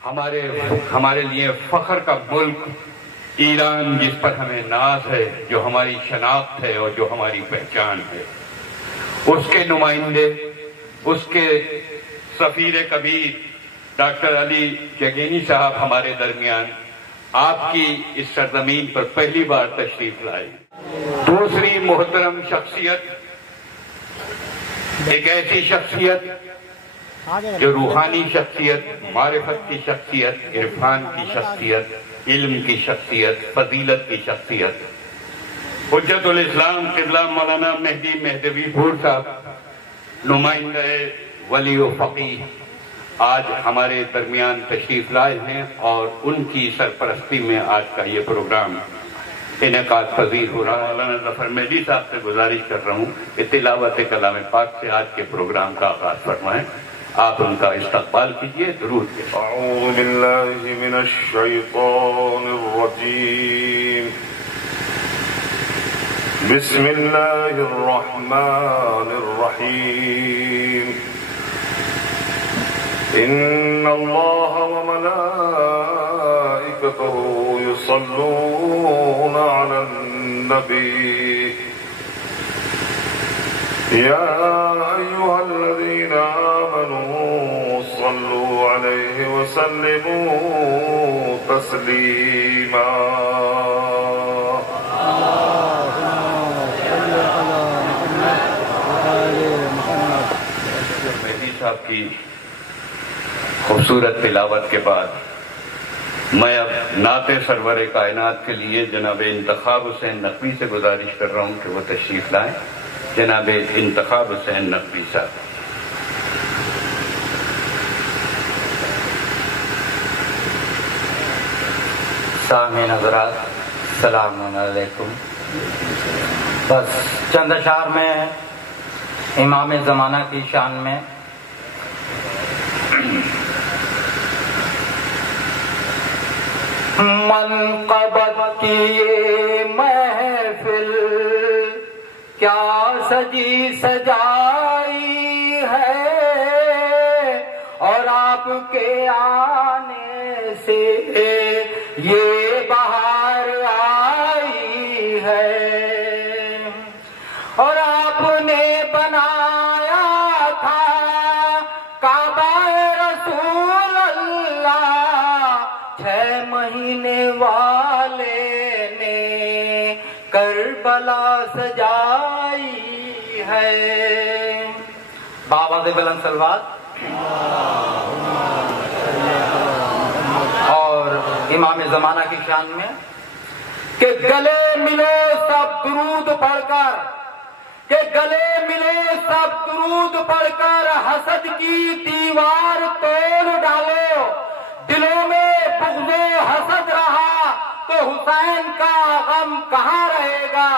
ہمارے لیے فخر کا ملک ایران، جس پر ہمیں ناز ہے، جو ہماری شناخت ہے اور جو ہماری پہچان ہے، اس کے نمائندے، اس کے سفیر کبیر ڈاکٹر علی جگینی صاحب ہمارے درمیان آپ کی اس سرزمین پر پہلی بار تشریف لائے۔ دوسری محترم شخصیت، ایک ایسی شخصیت جو روحانی شخصیت، معرفت کی شخصیت، عرفان کی شخصیت، علم کی شخصیت، فضیلت کی شخصیت، حجت الاسلام قبلہ مولانا مہدی مہدوی پور صاحب، نمائندہ ولی و فقیہ، آج ہمارے درمیان تشریف لائے ہیں اور ان کی سرپرستی میں آج کا یہ پروگرام انعقاد پذیر ہو رہا ہے۔ مولانا ظفر مہدی صاحب سے گزارش کر رہا ہوں کہ تلاوت کلام پاک سے آج کے پروگرام کا آغاز فرمائیں۔ آپ ان کا استقبال کیجئے، درود کے ساتھ۔ اعوذ باللہ من الشیطان الرجیم، بسم اللہ الرحمن الرحیم، ان اللہ وملائکتہ یصلون علی النبی یا ایہا الذین آمنوا صلوا علیہ وسلموا تسلیما۔ مہدی صاحب کی خوبصورت تلاوت کے بعد میں اب نعت سرور کائنات کے لیے جناب انتخاب حسین نقوی سے گزارش کر رہا ہوں کہ وہ تشریف لائیں۔ جناب انتخاب حسین نقوی صاحب۔ سامعین حضرات، السلام علیکم۔ بس چند اشعار میں امام زمانہ کی شان میں منقبت کی یہ محفل کیا سجی سجائی ہے، اور آپ کے آنے سے یہ بہار آئی ہے، اور آپ نے بنایا تھا کعبہ رسول اللہ، 6 مہینے والے نے کربلا سجائی ہے۔ بابا سے بلند صلوات اور امام زمانہ کی شان میں کہ گلے ملو سب درود پڑھ کر، کہ گلے ملے سب درود پڑھ کر حسد کی دیوار توڑ ڈالو، دلوں میں بغض و حسد رہا تو حسین کا غم کہاں رہے گا،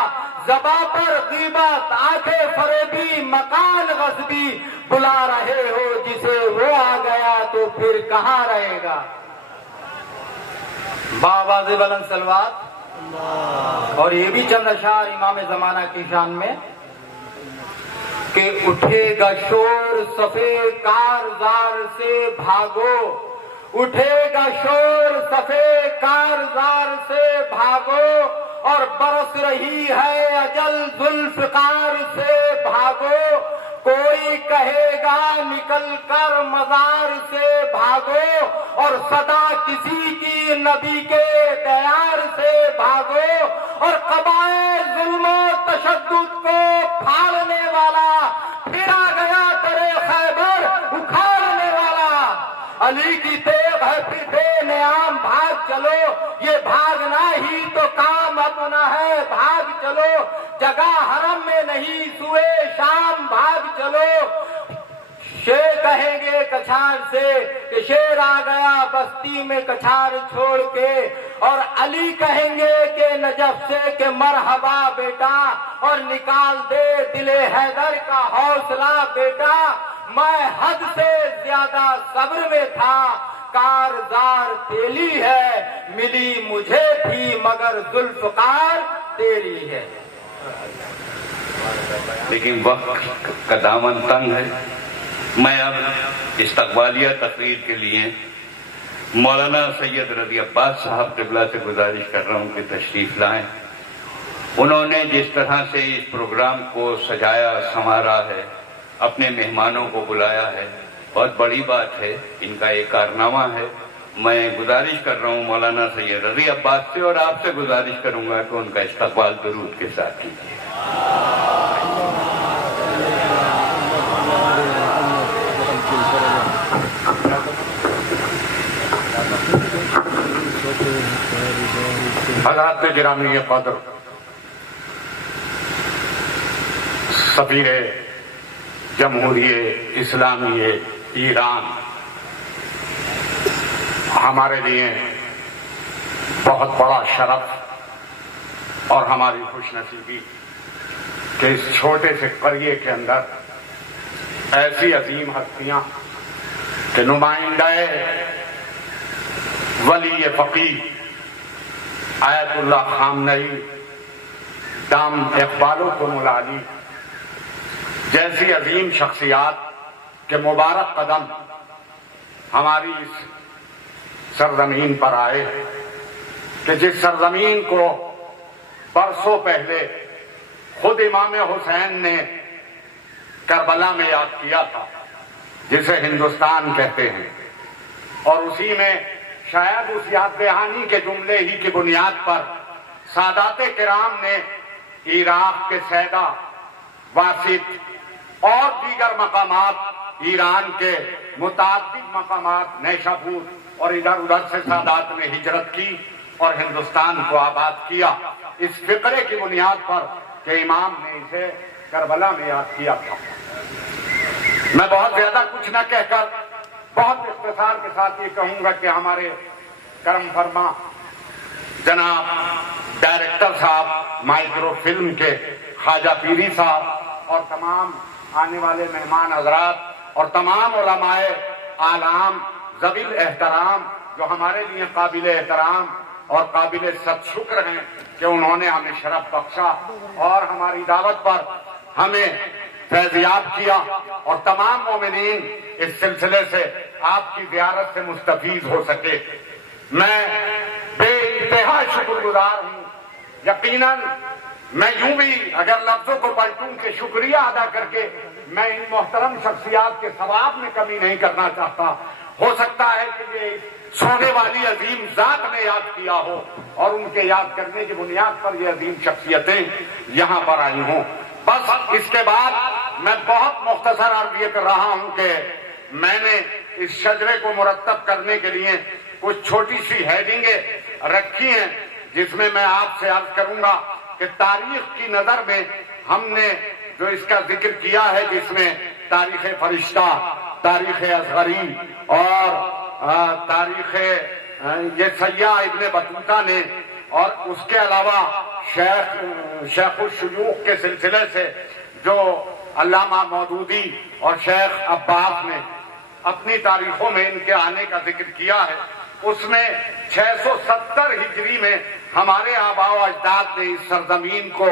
زباں پر غیبت، آنکھیں فریبی، مکان غصبی، بلا رہے ہو جسے وہ آ گیا تو پھر کہاں رہے گا۔ بآواز بلند صلوات۔ اور یہ بھی چند اشعار امام زمانہ کی شان میں کہ اٹھے گا شور صفے کارزار سے بھاگو، اٹھے گا شور صفے کارزار سے بھاگو، اور برس رہی ہے اجل ذوالفقار سے بھاگو، کوئی کہے گا نکل کر مزار سے بھاگو، اور صدا کسی کی نبی کے دیار سے بھاگو، اور قبائل ظلم و تشدد کو پھاڑنے والا پھر آ گیا ترے خیبر اکھاڑنے والا، علی کی تیغ ہے پھر بے نیام، بھاگ چلو، یہ بھاگنا ہی تو کام اپنا ہے، بھاگ چلو، جگہ حرم میں نہیں سوئے شام، بھاگ چلو۔ شیر کہیں گے کچھار سے کہ شیر آ گیا بستی میں کچھار چھوڑ کے، اور علی کہیں گے کہ نجف سے کہ مرحبا بیٹا، اور نکال دے دل حیدر کا حوصلہ بیٹا، میں حد سے زیادہ صبر میں تھا، کارزار تیلی ہے، ملی مجھے تھی مگر ذوالفقار تیری ہے۔ لیکن وقت کا دامن تنگ ہے، میں اب استقبالیہ تقریر کے لیے مولانا سید رضی عباس صاحب قبلہ سے گزارش کر رہا ہوں کہ تشریف لائیں. انہوں نے جس طرح سے اس پروگرام کو سجایا سنوارا ہے، اپنے مہمانوں کو بلایا ہے، بہت بڑی بات ہے، ان کا ایک کارنامہ ہے. میں گزارش کر رہا ہوں مولانا سید رضی عباس سے، اور آپ سے گزارش کروں گا کہ ان کا استقبال درود کے ساتھ کیجیے. حضرات گرامی قدر، سفیر جمہوریہ اسلامی ایران، ہمارے لیے بہت بڑا شرف اور ہماری خوش نصیبی کہ اس چھوٹے سے قریے کے اندر ایسی عظیم ہستیاں کہ نمائندہ ولی فقیہ آیت اللہ خامنئی دام اقبالکم العالی جیسی عظیم شخصیات کے مبارک قدم ہماری اس سرزمین پر آئے، کہ جس سرزمین کو برسوں پہلے خود امام حسین نے کربلا میں یاد کیا تھا، جسے ہندوستان کہتے ہیں، اور اسی میں شاید اس یاد دہانی کے جملے ہی کی بنیاد پر سادات کرام نے عراق کے سیدہ، واسط اور دیگر مقامات، ایران کے متعدد مقامات، نیشاپور اور ادھر ادھر سے سادات نے ہجرت کی اور ہندوستان کو آباد کیا، اس فقرے کی بنیاد پر کہ امام نے اسے کربلا میں یاد کیا تھا. میں بہت زیادہ کچھ نہ کہہ کر بہت اختصار کے ساتھ یہ کہوں گا کہ ہمارے کرم فرما جناب ڈائریکٹر صاحب مائکرو فلم کے خواجہ پیری صاحب اور تمام آنے والے مہمان حضرات اور تمام علماء اعلام ذوی الاحترام جو ہمارے لیے قابل احترام اور قابل صد شکر ہیں کہ انہوں نے ہمیں شرف بخشا اور ہماری دعوت پر ہمیں فیضیاب کیا، اور تمام مومنین اس سلسلے سے آپ کی زیارت سے مستفید ہو سکے. میں بے انتہا شکر گزار ہوں. یقیناً میں یوں بھی اگر لفظوں کو پلٹوں کہ شکریہ ادا کر کے میں ان محترم شخصیات کے ثواب میں کمی نہیں کرنا چاہتا. ہو سکتا ہے کہ یہ سونے والی عظیم ذات نے یاد کیا ہو اور ان کے یاد کرنے کی بنیاد پر یہ عظیم شخصیتیں یہاں پر آئی ہوں. بس اس کے بعد میں بہت مختصر عرض یہ کر رہا ہوں کہ میں نے اس شجرے کو مرتب کرنے کے لیے کچھ چھوٹی سی ہیڈنگیں رکھی ہیں، جس میں میں آپ سے عرض کروں گا کہ تاریخ کی نظر میں ہم نے جو اس کا ذکر کیا ہے، جس میں تاریخ فرشتہ، تاریخ اصغری اور تاریخ یہ سیاح ابن بطوطہ نے، اور اس کے علاوہ شیخ الشیوخ کے سلسلے سے جو علامہ مودودی اور شیخ عباس نے اپنی تاریخوں میں ان کے آنے کا ذکر کیا ہے. اس میں 670 ہجری میں ہمارے آباء و اجداد نے اس سرزمین کو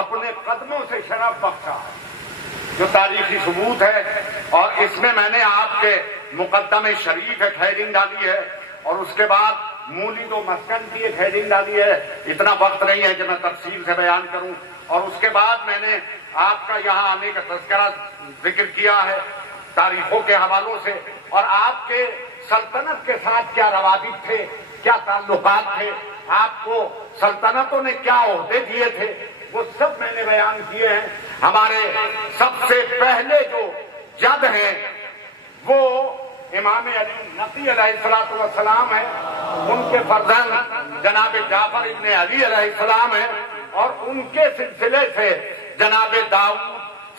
اپنے قدموں سے شرف بخشا، جو تاریخی ثبوت ہے. اور اس میں میں نے آپ کے مقدمے شریف ایک ہیڈنگ ڈالی ہے، اور اس کے بعد مولد و مسکن کی ایک ہیڈنگ ڈالی ہے. اتنا وقت نہیں ہے کہ میں تفصیل سے بیان کروں. اور اس کے بعد میں نے آپ کا یہاں آنے کا تذکرہ ذکر کیا ہے تاریخوں کے حوالوں سے، اور آپ کے سلطنت کے ساتھ کیا روابط تھے، کیا تعلقات تھے، آپ کو سلطنتوں نے کیا عہدے دیے تھے، وہ سب میں نے بیان کیے ہیں. ہمارے سب سے پہلے جو جد ہیں وہ امام علی نقی علیہ السلام ہیں، ان کے فرزند جناب جعفر ابن علی علیہ السلام ہیں، اور ان کے سلسلے سے جناب داؤد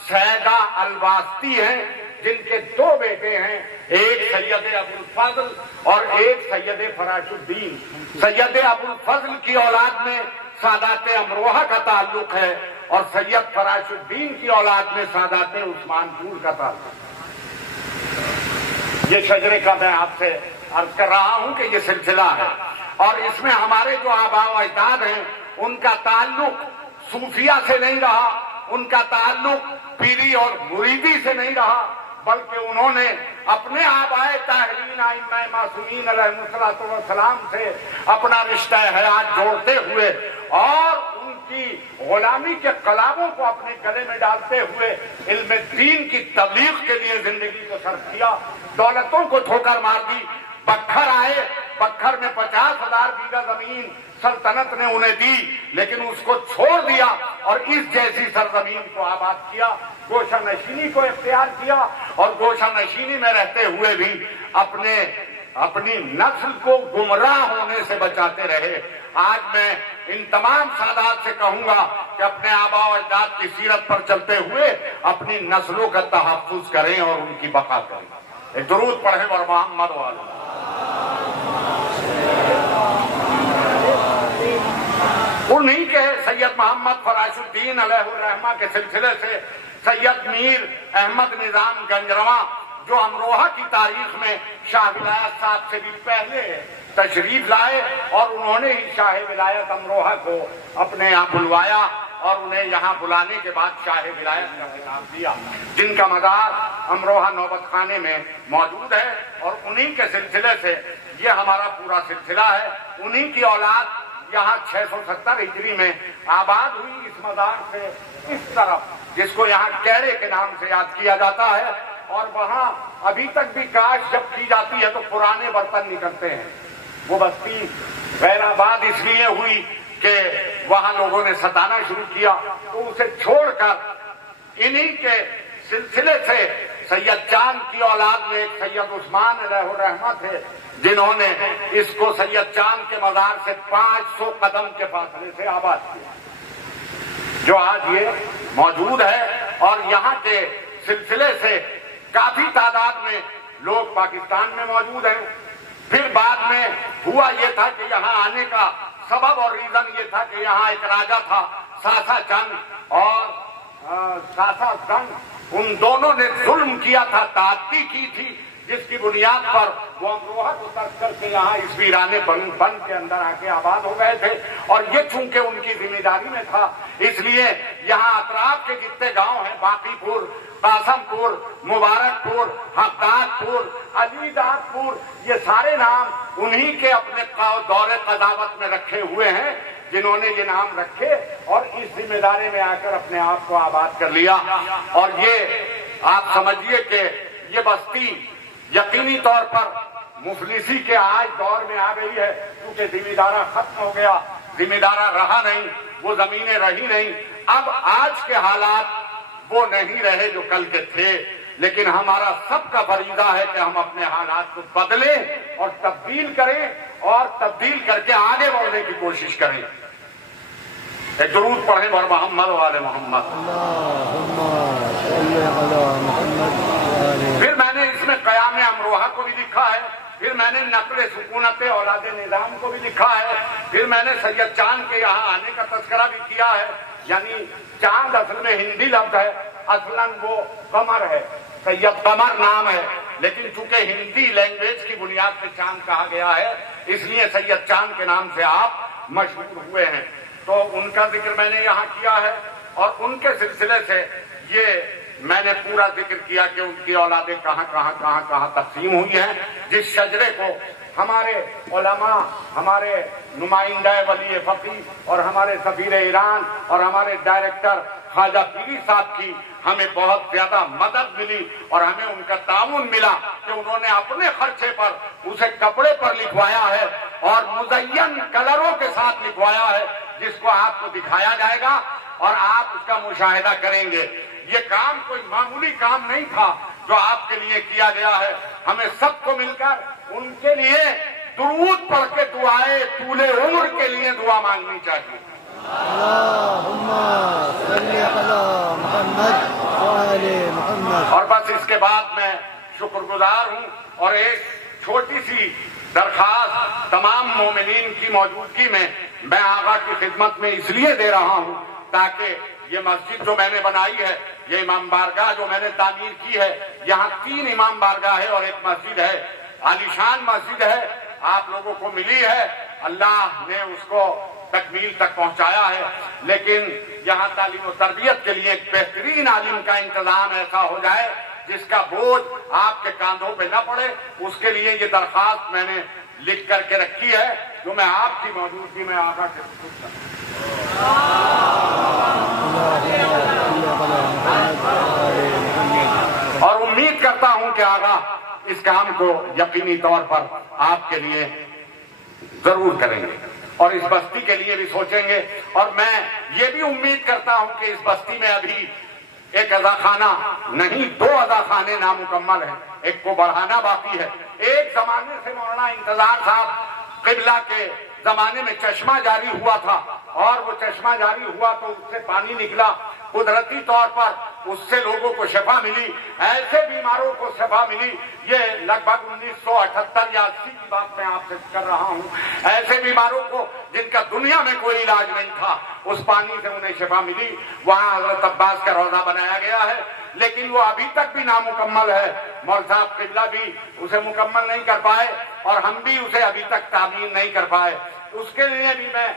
سیدہ الواسطی ہیں، جن کے 2 بیٹے ہیں، ایک سید ابو الفضل اور ایک سید فراش الدین. سید ابو الفضل کی اولاد میں سادات امروہہ کا تعلق ہے، اور سید فراش الدین کی اولاد میں سادات عثمان پور کا تعلق ہے. یہ شجرے کا میں آپ سے عرض کر رہا ہوں کہ یہ سلسلہ ہے، اور اس میں ہمارے جو آباء و اجداد ہیں ان کا تعلق صوفیہ سے نہیں رہا، ان کا تعلق پیری اور مریدی سے نہیں رہا، بلکہ انہوں نے اپنے آبائے طاہرین ائمہ معصومین علیہ الصلوۃ والسلام سے اپنا رشتہ حیات جوڑتے ہوئے اور ان کی غلامی کے قلابوں کو اپنے گلے میں ڈالتے ہوئے علم دین کی تبلیغ کے لیے زندگی کو صرف کیا، دولتوں کو ٹھوکر مار دی۔ بکھر آئے، بکھر میں 50,000 بیگھہ زمین سلطنت نے انہیں دی، لیکن اس کو چھوڑ دیا اور اس جیسی سرزمین کو آباد کیا، گوشہ نشینی کو اختیار کیا، اور گوشہ نشینی میں رہتے ہوئے بھی اپنی نسل کو گمراہ ہونے سے بچاتے رہے۔ آج میں ان تمام سادات سے کہوں گا کہ اپنے آباء و اجداد کی سیرت پر چلتے ہوئے اپنی نسلوں کا تحفظ کریں اور ان کی بقا کریں۔ ایک درود پڑھیں اور محمد والے۔ انہی کے سید محمد فراش الدین علیہ الرحمہ کے سلسلے سے سید میر احمد نظام گنجرواں، جو امروہہ کی تاریخ میں شاہ ولایت صاحب سے بھی پہلے تشریف لائے، اور انہوں نے ہی شاہ ولایت امروہہ کو اپنے یہاں بلوایا اور انہیں یہاں بلانے کے بعد شاہ ولایت کا خطاب دیا، جن کا مزار امروہہ نوبت خانے میں موجود ہے، اور انہی کے سلسلے سے یہ ہمارا پورا سلسلہ ہے۔ انہی کی اولاد یہاں 670 ہجری میں آباد ہوئی، اس مزار سے اس طرف، جس کو یہاں کیرے کے نام سے یاد کیا جاتا ہے، اور وہاں ابھی تک بھی کاش جب کی جاتی ہے تو پرانے برتن نکلتے ہیں۔ وہ بستی غیر آباد اس لیے ہوئی کہ وہاں لوگوں نے ستانا شروع کیا، تو اسے چھوڑ کر انہی کے سلسلے سے سید چاند کی اولاد میں ایک سید عثمان علیہ الرحمہ تھے، جنہوں نے اس کو سید چاند کے مزار سے 500 قدم کے فاصلے سے آباد کیا، جو آج یہ موجود ہے، اور یہاں کے سلسلے سے کافی تعداد میں لوگ پاکستان میں موجود ہیں۔ پھر بعد میں ہوا یہ تھا کہ یہاں آنے کا سبب اور ریزن یہ تھا کہ یہاں ایک راجا تھا ساسا چند اور ساسا زنگ، ان دونوں نے ظلم کیا تھا، تعدی کی تھی، جس کی بنیاد پر وہ امروہہ کو ترک کر کے یہاں اس ویرانے بن کے اندر آ کے آباد ہو گئے تھے، اور یہ چونکہ ان کی ذمہ داری میں تھا، اس لیے یہاں اطراف کے جتنے گاؤں ہیں، باقی پور، قاسم پور، مبارک پور، حقداد پور، علی داد پور، یہ سارے نام انہی کے اپنے دور قضاوت میں رکھے ہوئے ہیں، جنہوں نے یہ نام رکھے اور اس ذمہ داری میں آ کر اپنے آپ کو آباد کر لیا۔ اور یہ آپ سمجھیے کہ یہ بستی یقینی طور پر مفلسی کے آج دور میں آ گئی ہے، کیونکہ ذمہ دارہ ختم ہو گیا، ذمہ دارہ رہا نہیں، وہ زمینیں رہی نہیں۔ اب آج کے حالات وہ نہیں رہے جو کل کے تھے، لیکن ہمارا سب کا فریضہ ہے کہ ہم اپنے حالات کو بدلیں اور تبدیل کریں، اور تبدیل کر کے آگے بڑھنے کی کوشش کریں۔ ایک درود پڑھیں اور محمد والے محمد۔ پھر میں نے اس میں قیام امروہہ کو بھی لکھا ہے، پھر میں نے نقل سکونت اولاد نظام کو بھی لکھا ہے، پھر میں نے سید چاند کے یہاں آنے کا تذکرہ بھی کیا ہے۔ یعنی چاند اصل میں ہندی لفظ ہے، اصلاً وہ قمر ہے، سید قمر نام ہے، لیکن چونکہ ہندی لینگویج کی بنیاد پہ چاند کہا گیا ہے، اس لیے سید چاند کے نام سے آپ مشہور ہوئے ہیں۔ تو ان کا ذکر میں نے یہاں کیا ہے، اور ان کے سلسلے سے یہ میں نے پورا ذکر کیا کہ ان کی اولادیں کہاں تقسیم ہوئی ہیں، جس شجرے کو ہمارے علماء، ہمارے نمائندہ ولی فقی اور ہمارے سفیر ایران اور ہمارے ڈائریکٹر خواجہ پیری صاحب کی ہمیں بہت زیادہ مدد ملی، اور ہمیں ان کا تعاون ملا کہ انہوں نے اپنے خرچے پر اسے کپڑے پر لکھوایا ہے اور مزین کلروں کے ساتھ لکھوایا ہے، جس کو آپ کو دکھایا جائے گا اور آپ اس کا مشاہدہ کریں گے۔ یہ کام کوئی معمولی کام نہیں تھا جو آپ کے لیے کیا گیا ہے۔ ہمیں سب کو مل کر ان کے لیے درود پڑھ کے دعائیں طول عمر کے لیے دعا مانگنی چاہیے۔ اللہم صلی علی محمد وآل محمد۔ اور بس اس کے بعد میں شکر گزار ہوں، اور ایک چھوٹی سی درخواست تمام مومنین کی موجودگی میں آقا کی خدمت میں اس لیے دے رہا ہوں تاکہ یہ مسجد جو میں نے بنائی ہے، یہ امام بارگاہ جو میں نے تعمیر کی ہے، یہاں 3 امام بارگاہ ہے اور ایک مسجد ہے، عالیشان مسجد ہے، آپ لوگوں کو ملی ہے، اللہ نے اس کو تکمیل تک پہنچایا ہے، لیکن یہاں تعلیم و تربیت کے لیے ایک بہترین عالم کا انتظام ایسا ہو جائے جس کا بوجھ آپ کے کاندھوں پہ نہ پڑے، اس کے لیے یہ درخواست میں نے لکھ کر کے رکھی ہے، جو میں آپ کی موجودگی میں آقا کے اور امید کرتا ہوں کہ آقا اس کام کو یقینی طور پر آپ کے لیے ضرور کریں گے اور اس بستی کے لیے بھی سوچیں گے. اور میں یہ بھی امید کرتا ہوں کہ اس بستی میں ابھی ایک عزاخانہ نہیں، 2 عزاخانے نامکمل ہیں، ایک کو بڑھانا باقی ہے. ایک زمانے سے مولانا انتظار صاحب قبلہ کے زمانے میں چشمہ جاری ہوا تھا، اور وہ چشمہ جاری ہوا تو اس سے پانی نکلا، قدرتی طور پر اس سے لوگوں کو شفا ملی، ایسے بیماروں کو شفا ملی. یہ لگ بھگ 1978 یا 80 کی بات میں آپ سے کر رہا ہوں. ایسے بیماروں کو جن کا دنیا میں کوئی علاج نہیں تھا، اس پانی سے انہیں شفا ملی. وہاں حضرت عباس کا روضہ بنایا گیا ہے، لیکن وہ ابھی تک بھی نامکمل ہے. مول صاحب قبلہ بھی اسے مکمل نہیں کر پائے اور ہم بھی اسے ابھی تک تعمیر نہیں کر پائے. اس کے لیے بھی میں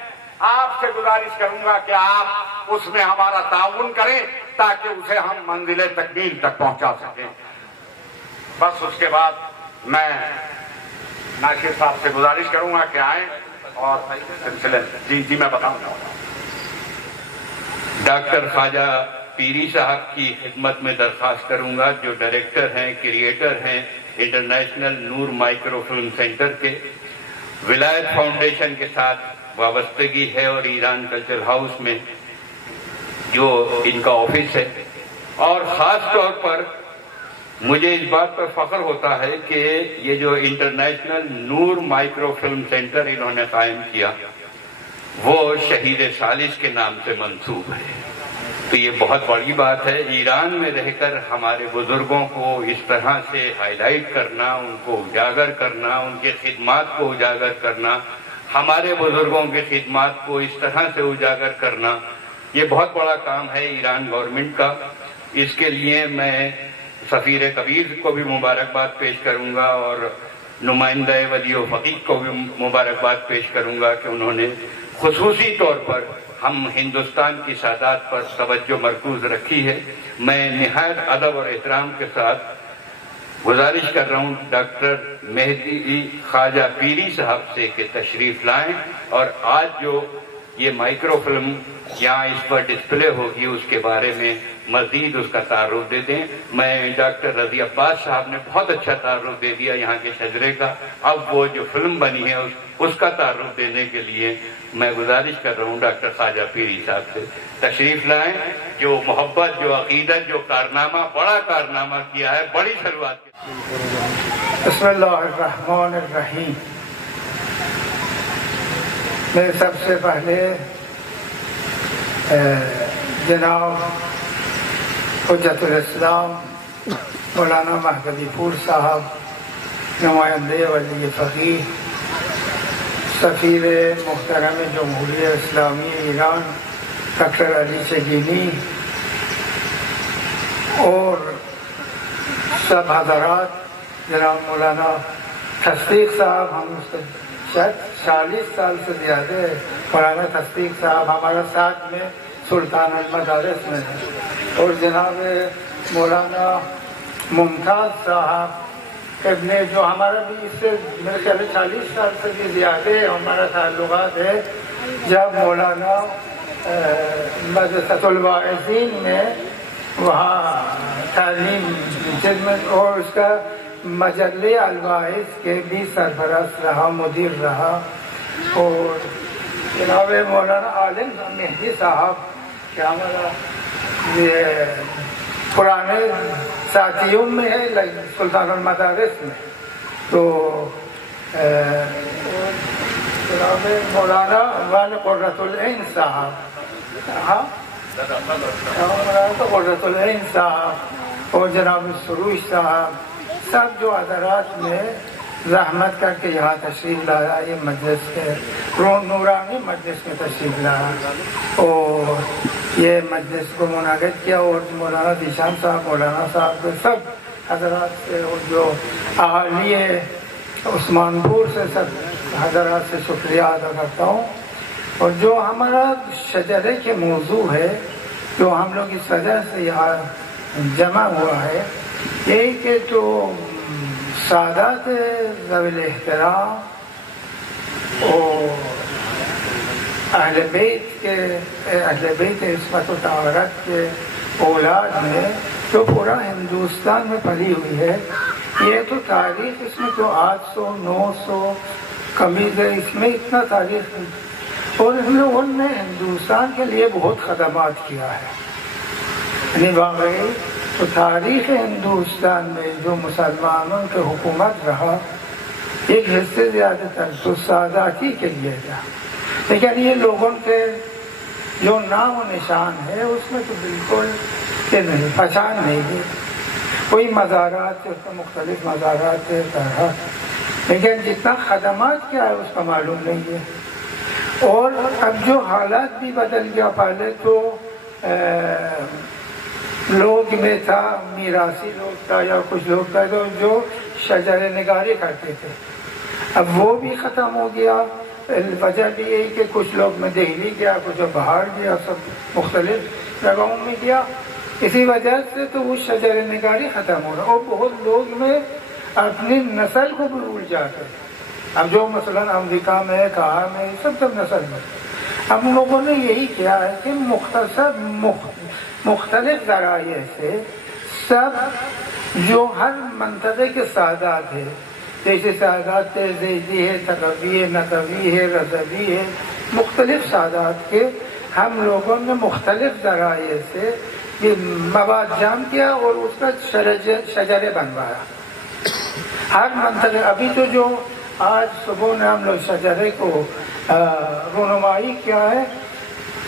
آپ سے گزارش کروں گا کہ آپ اس میں ہمارا تعاون کریں تاکہ اسے ہم منزل تکمیل تک پہنچا سکیں. بس اس کے بعد میں ناشر صاحب سے گزارش کروں گا کہ آئیں اور سلسلے جی میں بتاؤں گا. ڈاکٹر خواجہ پیری صاحب کی خدمت میں درخواست کروں گا، جو ڈائریکٹر ہیں، کریٹر ہیں انٹرنیشنل نور مائکرو فلم سینٹر کے. ولایت فاؤنڈیشن کے ساتھ وابستگی ہے اور ایران کلچر ہاؤس میں جو ان کا آفس ہے. اور خاص طور پر مجھے اس بات پر فخر ہوتا ہے کہ یہ جو انٹرنیشنل نور مائکرو فلم سینٹر انہوں نے قائم کیا وہ شہید ثالث کے نام سے منسوب ہے. تو یہ بہت بڑی بات ہے. ایران میں رہ کر ہمارے بزرگوں کو اس طرح سے ہائی لائٹ کرنا، ان کو اجاگر کرنا، ان کے خدمات کو اجاگر کرنا، ہمارے بزرگوں کی خدمات کو اس طرح سے اجاگر کرنا، یہ بہت بڑا کام ہے ایران گورنمنٹ کا. اس کے لیے میں سفیر کبیر کو بھی مبارکباد پیش کروں گا اور نمائندہ ولی و فقیہ کو بھی مبارکباد پیش کروں گا کہ انہوں نے خصوصی طور پر ہم ہندوستان کی سادات پر توجہ مرکوز رکھی ہے. میں نہایت ادب اور احترام کے ساتھ گزارش کر رہا ہوں ڈاکٹر مہدی خواجہ پیری صاحب سے کہ تشریف لائیں اور آج جو یہ مائکرو فلم یہاں اس پر ڈسپلے ہوگی اس کے بارے میں مزید اس کا تعارف دے دیں. میں ڈاکٹر رضی عباس صاحب نے بہت اچھا تعارف دے دیا یہاں کے شجرے کا، اب وہ جو فلم بنی ہے اس کا تعارف دینے کے لیے میں گزارش کر رہا ہوں ڈاکٹر خواجہ پیری صاحب سے تشریف لائیں. جو محبت، جو عقیدت، جو کارنامہ، بڑا کارنامہ کیا ہے، بڑی شروعات. بسم اللہ الرحمن الرحیم. میں سب سے پہلے جناب حجت الاسلام مولانا مہدی پور صاحب، نمائندے ولی فقیہ، سفیر محترم جمہوریہ اسلامی ایران ڈاکٹر علی چگینی اور سب حضرات، جناب مولانا تصدیق صاحب، ہم اس سے شاید 40 سال سے زیادہ مولانا تصدیق صاحب ہمارا ساتھ میں سلطان المدارس میں ہے، اور جناب مولانا ممتاز صاحب ابن جو ہمارا بھی اس سے میرے خیال 40 سال سے بھی زیادہ ہمارا تعلقات ہے. جب مولانا مدرسۃ الواعظین میں وہاں تعلیم خدمت اور اس کا مجلے الواعظ کے بھی سربراہ رہا، مدیر رہا. اور جناب مولانا عالم مہدی صاحب کہ ہمارا یہ پرانے ساتھیوں میں ہے سلطان المدارس میں. تو جناب مولانا وال قرۃ العین صاحب، ہاں قرۃ العین صاحب اور جناب سروش صاحب، سب جو حضرات میں رحمت کر کے یہاں تشریف لایا، یہ مجلس کے نورانی مجلس میں تشریف لایا اور یہ مجلس کو منعقد کیا. اور مولانا دیشان صاحب، مولانا صاحب، سب حضرات سے اور جو اہالی عثمان پور سے سب حضرات سے شکریہ ادا کرتا ہوں. اور جو ہمارا شجرے کے موضوع ہے، جو ہم لوگ اس وجہ سے یہاں جمع ہوا ہے، یہی کہ جو سادات ذوی الاحترام اور اہل بیت عصمت و طہارت کے اولاد میں جو پورا ہندوستان میں پھیلی ہوئی ہے، یہ تو تاریخ اس میں تو 800 900 قمیض ہے، اس میں اتنا تاریخ ہے، اور ان لوگوں نے ہندوستان کے لیے بہت خدمات کیا ہے. یعنی واقعی تو تاریخ ہندوستان میں جو مسلمانوں کے حکومت رہا، ایک حصے زیادہ تر تو ساداتی کے لیے تھا، لیکن یہ لوگوں کے جو نام و نشان ہے اس میں تو بالکل کہ نہیں پہچان نہیں ہے. کوئی مزارات ہے، مختلف مزارات ہے طرح، لیکن جتنا خدمات کیا ہے اس کا معلوم نہیں ہے. اور اب جو حالات بھی بدل گیا، پہلے تو لوگ میں تھا، میراثی لوگ تھا یا کچھ لوگ تھا جو شجر نگاری کرتے تھے، اب وہ بھی ختم ہو گیا. وجہ بھی یہی کہ کچھ لوگ میں دہلی گیا، کچھ باہر گیا، سب مختلف جگہوں میں گیا، اسی وجہ سے تو وہ شجر نگاری ختم ہو رہا. اور بہت لوگ میں اپنی نسل کو بھی بھول جاتے ہیں. اب جو مثلا امریکہ میں کہا میں سب نسل میں، ہم لوگوں نے یہی کیا ہے کہ مختلف ذرائع سے سب جو ہر منطقے کے سادات ہے، جیسے سادات زیدی ہے، تغوی ہے، نقوی ہے، رضوی ہے، مختلف سادات کے ہم لوگوں نے مختلف ذرائع سے یہ مواد جمع کیا اور اس کا شجرے بنوایا. ہر منطقے ابھی تو جو آج صبح نے ہم لوگ شجرے کو رونمائی کیا ہے،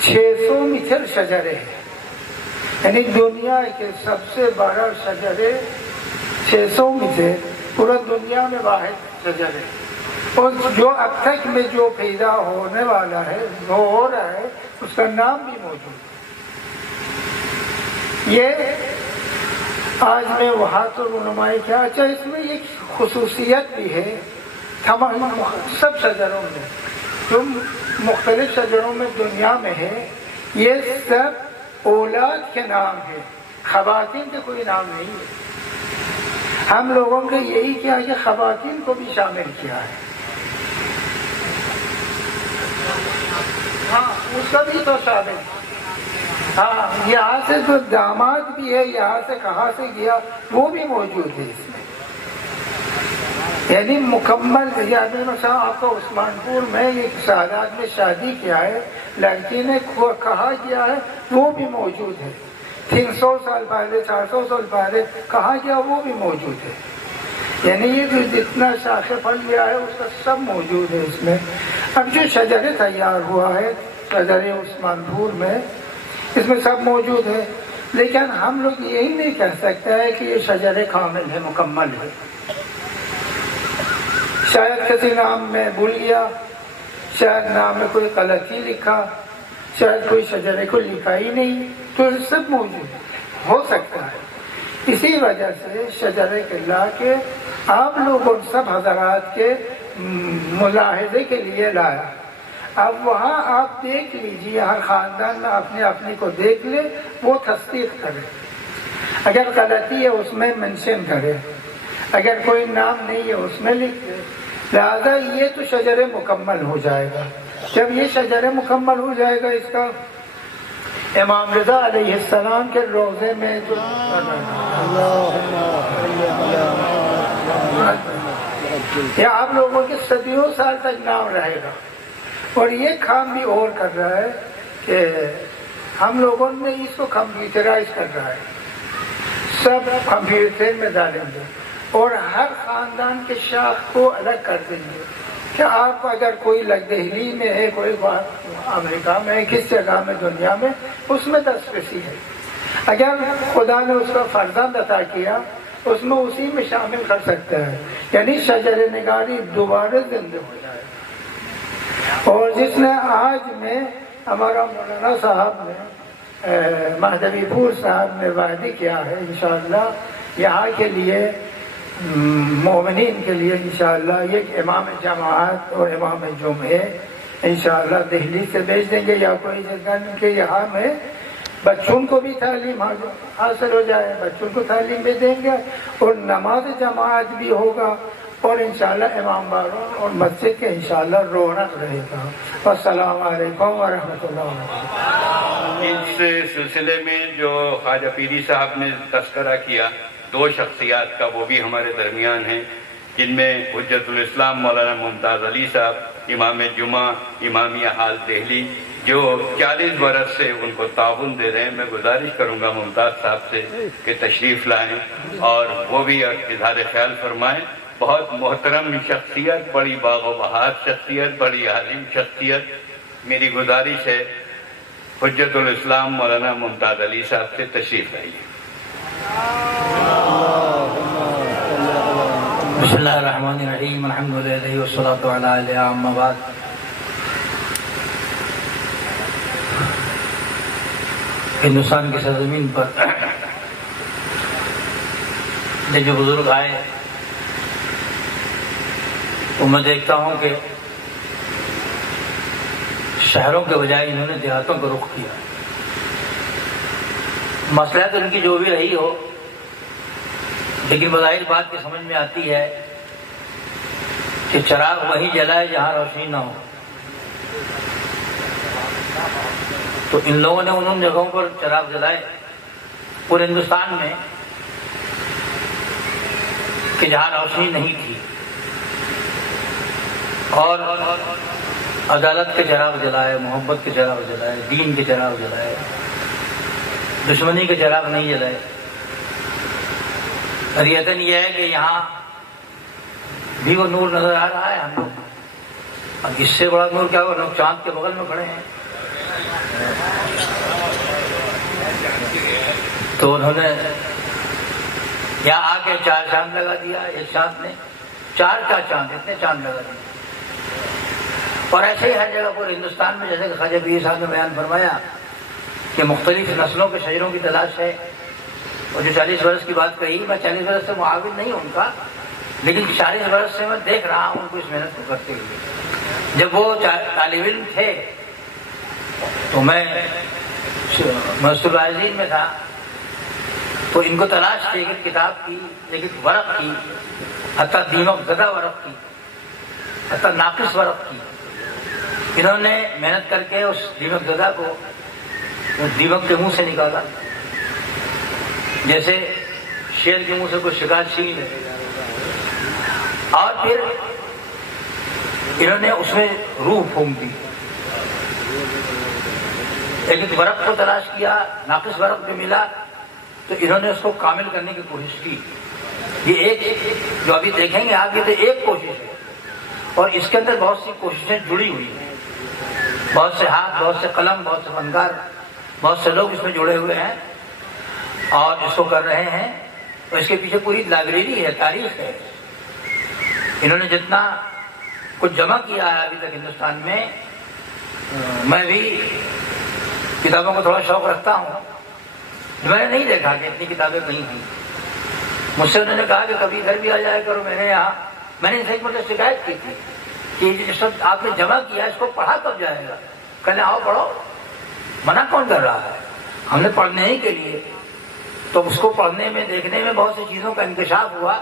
600 میٹر شجرے ہیں، یعنی دنیا کے سب سے بڑا شجرے 600 میٹر پورا دنیا میں واحد شجرے. اور جو اب تک میں جو پیدا ہونے والا ہے، جو ہو رہا ہے، اس کا نام بھی موجود ہے. یہ آج میں وہاں تو رونمائی کیا. اچھا، اس میں ایک خصوصیت بھی ہے تمام سب شجروں میں، جو مختلف شجروں میں دنیا میں ہے، یہ سب اولاد کے نام ہے، خواتین کے کوئی نام نہیں ہے. ہم لوگوں کے یہی کیا کہ خواتین کو بھی شامل کیا ہے. ہاں، اس کا بھی تو شامل. ہاں، یہاں سے تو داماد بھی ہے، یہاں سے کہاں سے گیا وہ بھی موجود ہے اس میں. یعنی مکمل. یعنی مثلا آپ کو عثمان پور میں ایک سادات میں شادی کیا ہے، لڑکی نے کہا گیا ہے وہ بھی موجود ہے. 300 سال پہلے، 400 سال پہلے کہا گیا وہ بھی موجود ہے. یعنی یہ جو جتنا شاخ پھل گیا ہے اس کا سب موجود ہے اس میں. اب جو شجرے تیار ہوا ہے شجرے عثمان پور میں، اس میں سب موجود ہے، لیکن ہم لوگ یہی نہیں کہہ سکتے ہے کہ یہ شجرے کامل ہے، مکمل ہے. شاید کسی نام میں بھول گیا، شاید نام میں کوئی غلطی لکھا، شاید کوئی شجرے کو لکھا ہی نہیں، تو سب موجود ہو سکتا ہے. اسی وجہ سے شجرے کے لا کے آپ لوگوں سب حضرات کے ملاحظے کے لیے لایا. اب وہاں آپ دیکھ لیجیے، ہر خاندان میں اپنے اپنے کو دیکھ لے، وہ تصدیق کرے. اگر غلطی ہے اس میں منشن کرے، اگر کوئی نام نہیں ہے اس میں لکھ دے. لہذا یہ تو شجرے مکمل ہو جائے گا. جب یہ شجرے مکمل ہو جائے گا، اس کا امام رضا علیہ السلام کے روزے میں جو یہ آپ لوگوں کے صدیوں سال تک نام رہے گا. اور یہ کام بھی اور کر رہا ہے کہ ہم لوگوں نے اس کو کمپیوٹرائز کر رہا ہے، سب کمپیوٹر میں ڈالیں گے اور ہر خاندان کے شاخ کو الگ کر دیں گے. کہ آپ اگر کوئی دہلی میں ہے، کوئی امریکہ میں ہے، کس جگہ میں دنیا میں، اس میں دسترسی ہے. اگر خدا نے اس کا فرزند عطا کیا، اس میں اسی میں شامل کر سکتا ہے. یعنی شجر نگاری دوبارہ زندہ ہو جائے. اور جس نے آج میں ہمارا مولانا صاحب نے مہدوی پور صاحب نے وعدہ کیا ہے، انشاءاللہ یہاں کے لیے مومنین کے لیے انشاءاللہ یہ امام جماعت اور امام جمعہ انشاءاللہ دہلی سے بھیج دیں گے یا کوئی جگہ کے یہاں میں بچوں کو بھی تعلیم حاصل ہو جائے، بچوں کو تعلیم بھی دیں گے اور نماز جماعت بھی ہوگا اور انشاءاللہ امام باروں اور مسجد کے انشاءاللہ رونق رہے گا۔ السلام علیکم ورحمۃ اللہ وبرکاتہ۔ اس سلسلے میں جو خواجہ پیری صاحب نے تذکرہ کیا 2 شخصیات کا، وہ بھی ہمارے درمیان ہیں، جن میں حجت الاسلام مولانا ممتاز علی صاحب امام جمعہ امامیہ حال دہلی، جو 40 برس سے ان کو تعاون دے رہے ہیں۔ میں گزارش کروں گا ممتاز صاحب سے کہ تشریف لائیں اور وہ بھی اظہار خیال فرمائیں۔ بہت محترم شخصیت، بڑی باغ و بہار شخصیت، بڑی عالم شخصیت۔ میری گزارش ہے حجت الاسلام مولانا ممتاز علی صاحب سے تشریف لائیے۔ بسم اللہ الرحمن الرحیم، الحمد للہ والصلاۃ علی اما بعد۔ ہندوستان کی سرزمین پر جو بزرگ آئے تو میں دیکھتا ہوں کہ شہروں کے بجائے انہوں نے دیہاتوں کا رخ کیا۔ مسئلہ تو ان کی جو بھی رہی ہو، لیکن بظاہر بات کی سمجھ میں آتی ہے کہ چراغ وہیں جلائے جہاں روشنی نہ ہو۔ تو ان لوگوں نے ان جگہوں پر چراغ جلائے پورے ہندوستان میں کہ جہاں روشنی نہیں تھی، اور عدالت کے چراغ جلائے، محبت کے چراغ جلائے، دین کے چراغ جلائے، دشمنی کے چراغ نہیں جلائے۔ اور یقین یہ ہے کہ یہاں بھی وہ نور نظر آ رہا ہے ہم لوگ، اور اس سے بڑا نور کیا ہوا، لوگ چاند کے بغل میں کھڑے ہیں۔ تو انہوں نے یہاں آ کے 4 چاند لگا دیا، ایک چاند نے 4 کا چاند، اتنے چاند لگا دیے۔ اور ایسے ہی ہر جگہ پر ہندوستان میں، جیسے کہ خواجہ پیر صاحب نے بیان فرمایا کہ مختلف نسلوں کے شجروں کی تلاش ہے۔ اور جو 40 برس کی بات کہی، میں 40 برس سے معاون نہیں ہوں ان کا، لیکن 40 برس سے میں دیکھ رہا ہوں ان کو اس محنت کو کرتے ہوئے۔ جب وہ طالب علم تھے تو میں مسجد العزین میں تھا، تو ان کو تلاش تھی ایک کتاب کی، ایک ورق کی، حتیٰ دیمک زدہ ورق کی، حتیٰ ناقص ورق کی۔ انہوں نے محنت کر کے اس دیمک زدہ کو دیمک کے منہ سے نکالا، جیسے شیر کے منہ سے کوئی شکار چھین لے، اور پھر انہوں نے اس میں روح پھونک دی۔ ایک ورق کو تلاش کیا، ناقص ورق جو ملا تو انہوں نے اس کو کامل کرنے کی کوشش کی۔ یہ ایک جو ابھی دیکھیں گے آپ، یہ تو ایک کوشش ہے، اور اس کے اندر بہت سی کوششیں جڑی ہوئی ہیں، بہت سے ہاتھ، بہت سے قلم، بہت سے فنکار، بہت سے لوگ اس میں جڑے ہوئے ہیں اور اس کو کر رہے ہیں۔ اور اس کے پیچھے پوری لائبریری ہے، تاریخ ہے۔ انہوں نے جتنا کچھ جمع کیا ہے ابھی تک ہندوستان میں، میں بھی کتابوں کو تھوڑا شوق رکھتا ہوں، میں نے نہیں دیکھا کہ اتنی کتابیں کہیں تھیں۔ مجھ سے انہوں نے کہا کہ کبھی گھر بھی آ جائے کرو میرے یہاں۔ میں نے ایک مرتبہ شکایت کی تھی کہ جس وقت آپ نے جمع کیا اس کو پڑھا کب جائے گا؟ کہنے آؤ پڑھو۔ منع کون کر رہا ہے؟ ہم نے پڑھنے ہی کے لیے۔ تو اس کو پڑھنے میں، دیکھنے میں بہت سی چیزوں کا انکشاف ہوا،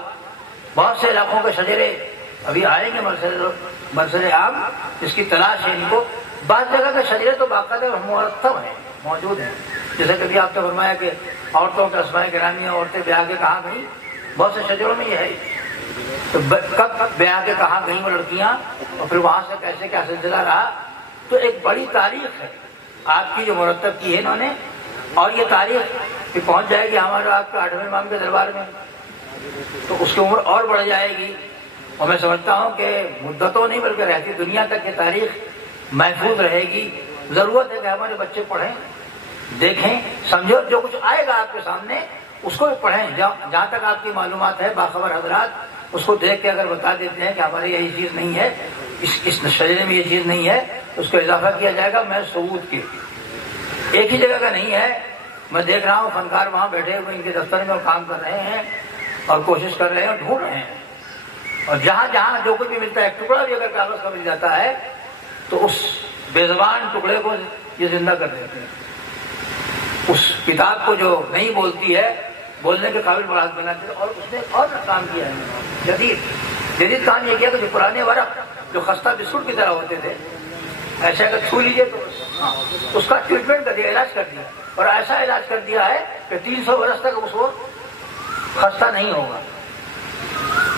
بہت سے علاقوں کے شجرے ابھی آئیں گے مرسل عام، اس کی تلاش ہے ان کو۔ بعض جگہ کے شجرے تو باقاعدہ مرتب ہیں، موجود ہیں، جیسے کبھی آپ نے فرمایا کہ عورتوں کے اسماء گرامیہ، عورتیں بیاہ کے کہاں گئیں، بہت سے شجروں میں یہ ہے۔ تو کب بیاہ کے کہاں گئیں وہ لڑکیاں، اور پھر وہاں سے کیسے کیا سلسلہ رہا۔ تو ایک بڑی تاریخ ہے آپ کی جو مرتب کی ہے انہوں نے، اور یہ تاریخ کہ پہنچ جائے گی ہمارے آپ کے 8ویں امام کے دربار میں، تو اس کی عمر اور بڑھ جائے گی۔ اور میں سمجھتا ہوں کہ مدتوں نہیں بلکہ رہتی دنیا تک یہ تاریخ محفوظ رہے گی۔ ضرورت ہے کہ ہمارے بچے پڑھیں، دیکھیں، سمجھو، جو کچھ آئے گا آپ کے سامنے اس کو بھی پڑھیں۔ جہاں تک آپ کی معلومات ہے باخبر حضرات، اس کو دیکھ کے اگر بتا دیتے ہیں کہ ہمارے یہی چیز نہیں ہے، اس شجرے میں یہ چیز نہیں ہے، اس کو اضافہ کیا جائے گا۔ میں ثبوت کی ایک ہی جگہ کا نہیں ہے، میں دیکھ رہا ہوں فنکار وہاں بیٹھے ہوئے ان کے دفتر میں کام کر رہے ہیں اور کوشش کر رہے ہیں اور ڈھونڈ رہے ہیں، اور جہاں جہاں جو کچھ بھی ملتا ہے، ایک ٹکڑا بھی اگر کاغذ کا مل جاتا ہے تو اس بے زبان ٹکڑے کو یہ زندہ کر دیتے ہیں۔ اس کتاب کو جو نہیں بولتی ہے بولنے کے قابل بناتے ہیں. اور اس نے اور کام کیا ہے جدید کام یہ کیا کہ جو پرانے ورق جو خستہ بسکٹ کی طرح ہوتے تھے ایسا اگر چھو لیجیے تو اس کا ٹریٹمنٹ کر دیا, علاج کر دیا, اور ایسا علاج کر دیا ہے کہ 300 برس تک اس کو خستہ نہیں ہوگا.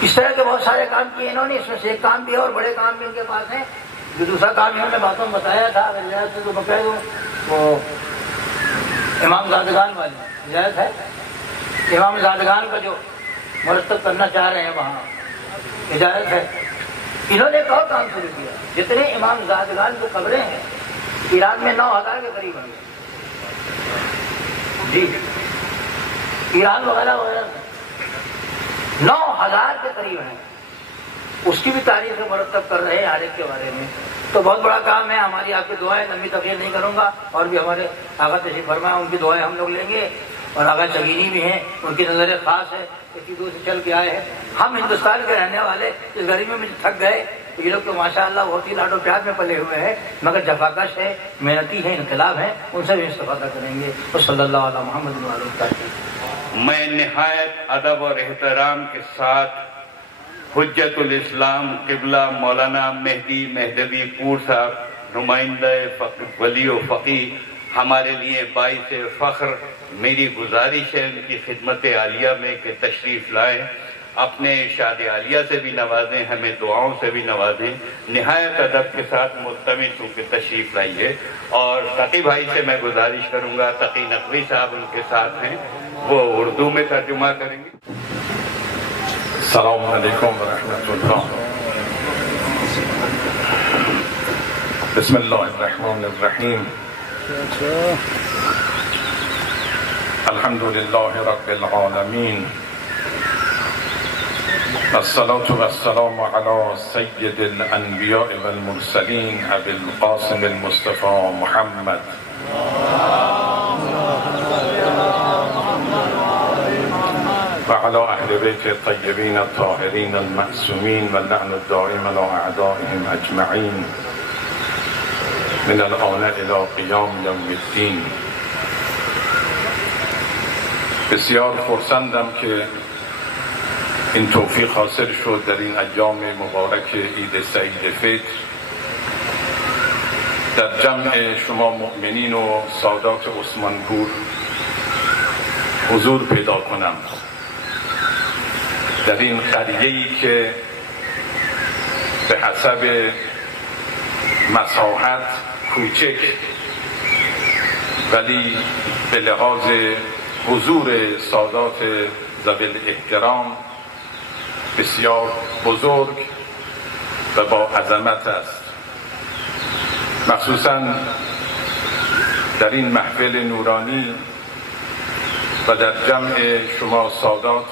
اس طرح کے بہت سارے کام کیے انہوں نے. اس میں سے ایک کام بھی ہے اور بڑے کام بھی ان کے پاس ہیں. جو دوسرا کام انہوں نے باتوں میں بتایا تھا تو بقید وہ امام زادگان والی ہدایت ہے. امام زادگان کا جو مرتب کرنا چاہ رہے ہیں وہاں اجازت ہے. انہوں نے ایک اور کام شروع کیا. جتنے امام زادگان جو قبریں ہیں ایران میں 9000 کے قریب ہیں جی, ایران وغیرہ وغیرہ 9000 کے قریب ہیں. اس کی بھی تاریخ مرتب کر رہے ہیں ہر ایک کے بارے میں. تو بہت بڑا کام ہے. ہماری آپ کی دعائیں, لمبی تقریر نہیں کروں گا, اور بھی ہمارے آغا تشریف فرما ان کی دعائیں ہم لوگ لیں گے. اور آغا چگینی بھی ہیں, ان کی نظر خاص ہے, اتنی دور سے چل کے آئے ہیں. ہم ہندوستان کے رہنے والے اس گرمی میں تھک گئے. یہ لوگ تو ماشاء اللہ بہت ہی لاڈو پیار میں پلے ہوئے ہیں, مگر جفاکش ہے, محنتی ہے, انقلاب ہے, ان سے بھی استفادہ کریں گے. اور صلی اللہ علیہ محمد وسلم. میں نہایت ادب اور احترام کے ساتھ حجت الاسلام قبلہ مولانا مہدی مہدوی پور صاحب, نمائندہ ولی و فقیہ, ہمارے لیے باعث فخر, میری گزارش ہے ان کی خدمت عالیہ میں کہ تشریف لائیں, اپنے ارشاد عالیہ سے بھی نوازیں, ہمیں دعاؤں سے بھی نوازیں. نہایت ادب کے ساتھ ملتمس ہوں کہ تشریف لائیے. اور تقی بھائی سے میں گزارش کروں گا, تقی نقوی صاحب ان کے ساتھ ہیں, وہ اردو میں ترجمہ کریں گے. السلام علیکم ورحمۃ اللہ. بسم اللہ الرحمن الرحیم. الحمد للہ رب العالمین. الصلاة والسلام على سید الانبیاء والمرسلین ابی القاسم المصطفى محمد وعلى اهل بیت الطیبین الطاهرین المعصومین واللعن الدائم على اعدائهم اجمعین من الآن الى قیام یوم الدین. بسیار خرسندم که این توفیق حاصل شد در این ایام مبارک عید سعید فطر در جمع شما مؤمنین و سادات عثمانپور حضور پیدا کنم. در این قریه‌ای که به حسب مساحت کوچک ولی به لحاظ حضور سادات ذوی الاحترام بسیار بزرگ و با عظمت است. مخصوصاً در این محفل نورانی و در جمع شما سادات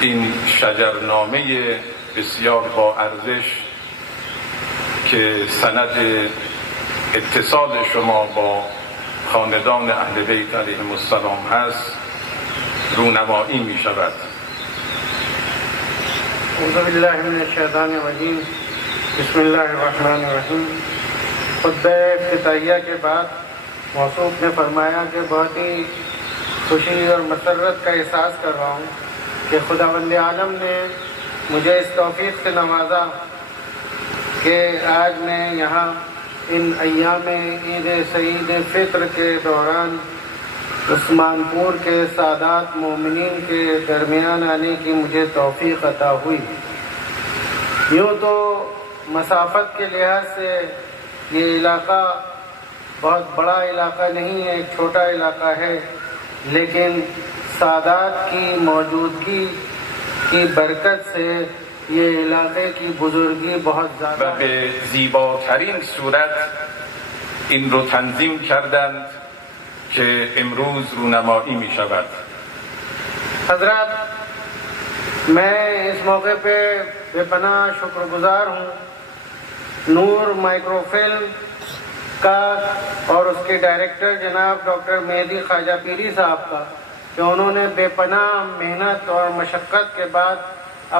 این شجرنامه بسیار با ارزش که سند اتصال شما با خاندان اهل بیت علیهم السلام هست رونمایی می شود. اعوذ باللہ من الشیطان الرجیم. بسم اللہ الرحمن الرحیم. خطبہ افتتاحیہ کے بعد موصوف نے فرمایا کہ بہت ہی خوشی اور مسرت کا احساس کر رہا ہوں کہ خداوند عالم نے مجھے اس توفیق سے نوازا کہ آج میں یہاں ان ایام عید سعید فطر کے دوران عثمان پور کے سادات مومنین کے درمیان آنے کی مجھے توفیق عطا ہوئی. یوں تو مسافت کے لحاظ سے یہ علاقہ بہت بڑا علاقہ نہیں ہے, ایک چھوٹا علاقہ ہے, لیکن سادات کی موجودگی کی برکت سے یہ علاقے کی بزرگی بہت زیادہ و به زیباترین صورت این رو تنظیم کردند که امروز رونمایی می شود. حضرات, میں اس موقع پہ بے پناہ شکر گزار ہوں نور مائکرو فلم کا اور اس کے ڈائریکٹر جناب ڈاکٹر مہدی خواجہ پیری صاحب کا کہ انہوں نے بے پناہ محنت اور مشقت کے بعد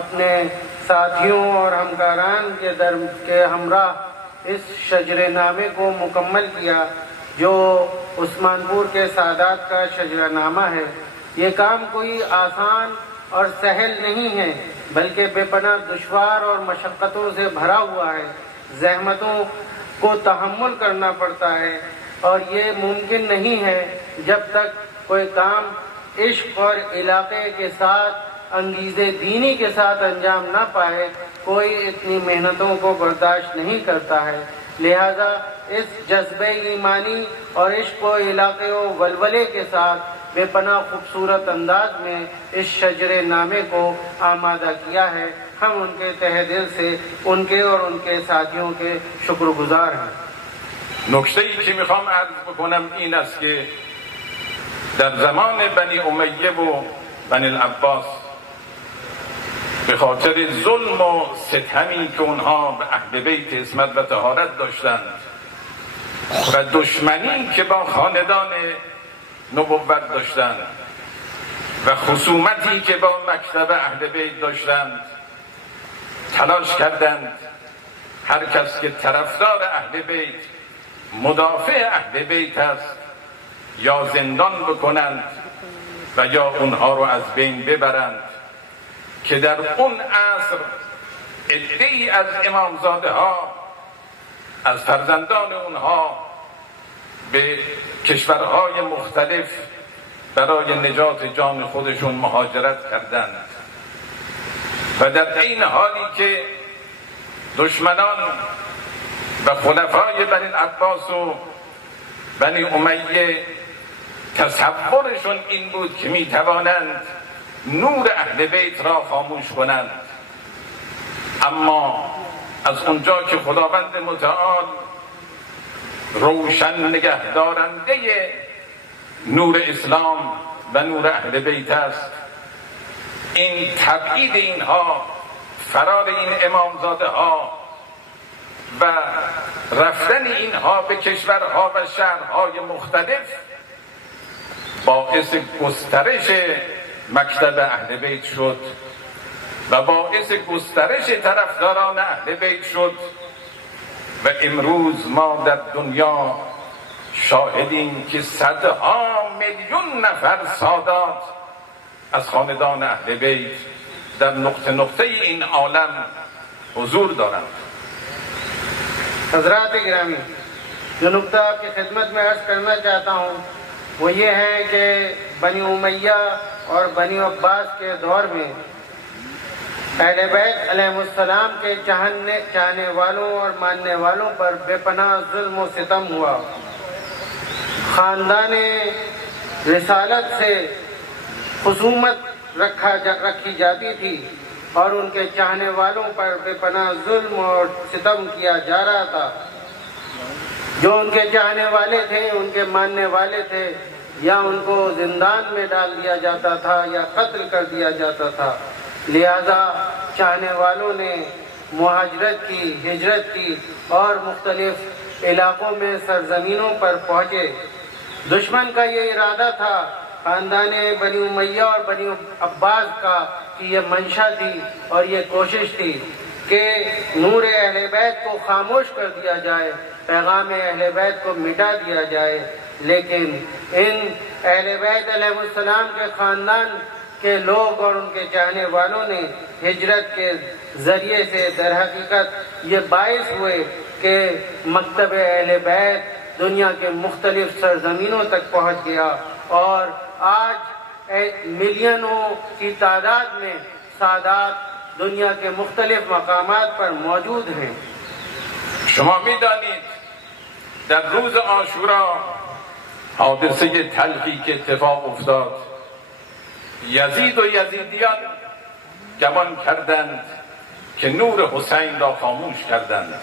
اپنے ساتھیوں اور ہمکاران کے ہمراہ اس شجر نامے کو مکمل کیا جو عثمان پور کے سادات کا شجرہ نامہ ہے۔ یہ کام کوئی آسان اور سہل نہیں ہے، بلکہ بے پناہ دشوار اور مشقتوں سے بھرا ہوا ہے۔ زحمتوں کو تحمل کرنا پڑتا ہے، اور یہ ممکن نہیں ہے جب تک کوئی کام عشق اور علاقے کے ساتھ، انگیزے دینی کے ساتھ انجام نہ پائے، کوئی اتنی محنتوں کو برداشت نہیں کرتا ہے۔ لہذا اس جذبہ ایمانی اور عشق و علاقے و ولولے کے ساتھ بے پناہ خوبصورت انداز میں اس شجر نامے کو آمادہ کیا ہے۔ ہم ان کے تہ دل سے ان کے اور ان کے ساتھیوں کے شکر گزار ہیں۔ نکته‌ای که میخوام عرض بکنم این است که در زمان بنی امیه و بنی العباس به خاطر ظلم و ستمی که اونها به اهل بیت عصمت و طهارت داشتند و دشمنی که با خاندان نبوت داشتند و خصومتی که با مکتب اهل بیت داشتند، تلاش کردند هر کس که طرفدار اهل بیت، مدافع اهل بیت است، یا زندان بکنند و یا اونها رو از بین ببرند، که در اون عصر عده‌ای از امامزاده ها، از فرزندان اونها به کشورهای مختلف برای نجات جان خودشون مهاجرت کردند و در این حالی که دشمنان و خلفای بنی العباس و بنی امیه تصورشون این بود که میتوانند نور اهل بیت را خاموش کنند، اما از اونجا که خداوند متعال روشن نگهدارنده نور اسلام و نور اهل بیت است، این تبعید اینها، فرار این امامزاده ها و رفتن اینها به کشورها و شهرهای مختلف باعث گسترش مکتب اهل بیت شد و باعث گسترش طرفداران اهل بیت شد و امروز ما در دنیا شاهدیم که صدها میلیون نفر سادات از خاندان اهل بیت در نقطه نقطه این عالم حضور دارند. حضرات گرامی، جو نقطہ آپ کی خدمت میں عرض کرنا چاہتا ہوں وہ یہ ہے کہ بنی امیہ اور بنی عباس کے دور میں اہل بیت علیہ السلام کے چاہنے والوں اور ماننے والوں پر بے پناہ ظلم و ستم ہوا۔ خاندان رسالت سے خصومت رکھی جاتی تھی اور ان کے چاہنے والوں پر بے پناہ ظلم اور ستم کیا جا رہا تھا۔ جو ان کے چاہنے والے تھے، ان کے ماننے والے تھے، یا ان کو زندان میں ڈال دیا جاتا تھا یا قتل کر دیا جاتا تھا۔ لہذا چاہنے والوں نے مہاجرت کی، ہجرت کی اور مختلف علاقوں میں سرزمینوں پر پہنچے۔ دشمن کا یہ ارادہ تھا، خاندان بنی امیہ اور بنی عباس کا، کہ یہ منشا تھی اور یہ کوشش تھی کہ نور اہل بیت کو خاموش کر دیا جائے، پیغام اہل بیت کو مٹا دیا جائے۔ لیکن ان اہل بیت علیہ السلام کے خاندان کے لوگ اور ان کے چاہنے والوں نے ہجرت کے ذریعے سے در حقیقت یہ باعث ہوئے کہ مکتب اہل بیت دنیا کے مختلف سرزمینوں تک پہنچ گیا، اور آج ملینوں کی تعداد میں سادات دنیا کے مختلف مقامات پر موجود ہیں۔ شما میدانید در روز عاشورا حادثه تلخی که اتفاق افتاد، یزید و یزیدیان گمان کردند که نور حسین را خاموش کردند،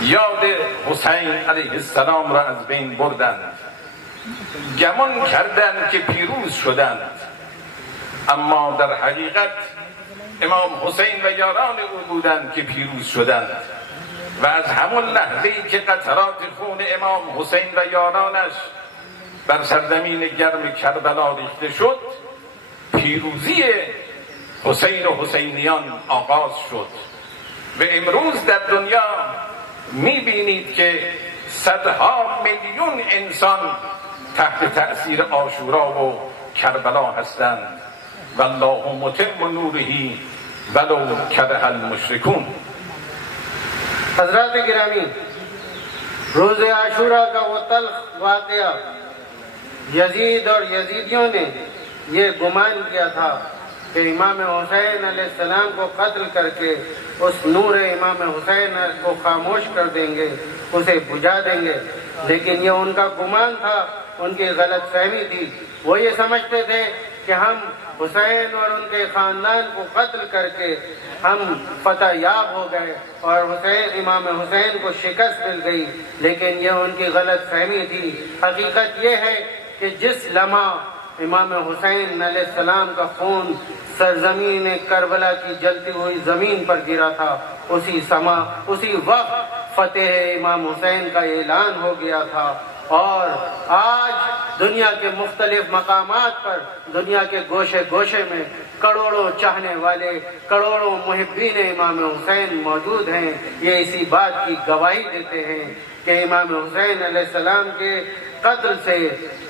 یاد حسین علیه السلام را از بین بردند، گمان کردند که پیروز شدند، اما در حقیقت امام حسین و یاران او بودند که پیروز شدند و از همون لحظه‌ای که قطرات خون امام حسین و یارانش بر سرزمین گرم کربلا ریخته شد، پیروزی حسین و حسینیان آغاز شد و امروز در دنیا میبینید که صدها میلیون انسان تحت تأثیر عاشورا و کربلا هستند والله متم نوره ولو کره المشرکون. حضرات گرامی، روز عاشورہ کا وہ تلخ واقعہ، یزید اور یزیدیوں نے یہ گمان کیا تھا کہ امام حسین علیہ السلام کو قتل کر کے اس نور امام حسین کو خاموش کر دیں گے، اسے بجھا دیں گے، لیکن یہ ان کا گمان تھا، ان کی غلط فہمی تھی. وہ یہ سمجھتے تھے کہ ہم حسین اور ان کے خاندان کو قتل کر کے ہم فتح یاب ہو گئے اور امام حسین کو شکست مل گئی، لیکن یہ ان کی غلط فہمی تھی. حقیقت یہ ہے کہ جس لمحہ امام حسین علیہ السلام کا خون سرزمین کربلا کی جلتی ہوئی زمین پر گرا تھا، اسی وقت فتح امام حسین کا اعلان ہو گیا تھا. اور آج دنیا کے مختلف مقامات پر، دنیا کے گوشے گوشے میں کروڑوں چاہنے والے، کروڑوں محبین امام حسین موجود ہیں. یہ اسی بات کی گواہی دیتے ہیں کہ امام حسین علیہ السلام کے قتل سے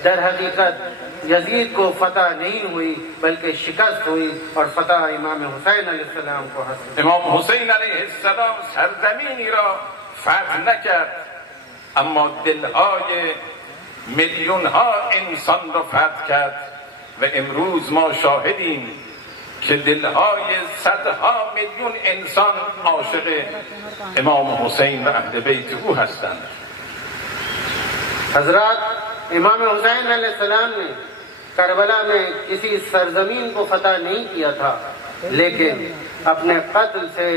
در حقیقت یزید کو فتح نہیں ہوئی بلکہ شکست ہوئی اور فتح امام حسین علیہ السلام کو حاصل. امام حسین علیه السلام سرزمینی را فتح نکرد، اما دلهای میلیون ها انسان را فتح کرد و امروز ما شاهدیم که دلهای صدها میلیون انسان عاشق امام حسین و اهل بیت او هستند. حضرات، امام حسین علیہ السلام نے کربلا میں کسی سرزمین کو فتح نہیں کیا تھا، لیکن اپنے قتل سے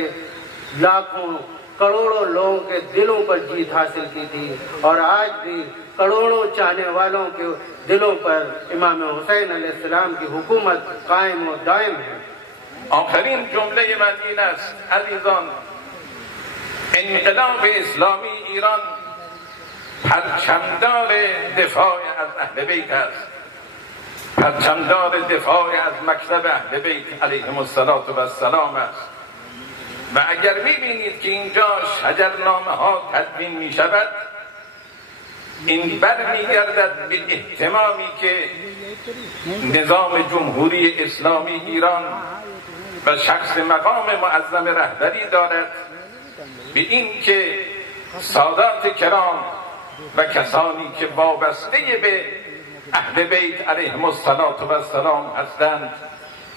لاکھوں کروڑوں لوگوں کے دلوں پر جیت حاصل کی تھی، اور آج بھی کروڑوں چاہنے والوں کے دلوں پر امام حسین علیہ السلام کی حکومت قائم و دائم ہے. آخرین جمله من این است عزیزان، انقلاب اسلامی ایران پرچمدار دفاع از اهل بیت است، پرچمدار دفاع از مکتب اهل بیت علیهم السلام است. و اگر میبینید که اینجا شجرنامه ها تدوین می شود، این برمیگردد به اهتمامی که نظام جمهوری اسلامی ایران و شخص مقام معظم رهبری دارد به این که سادات کرام و کسانی که وابسته به اهل بیت علیهم السلام هستند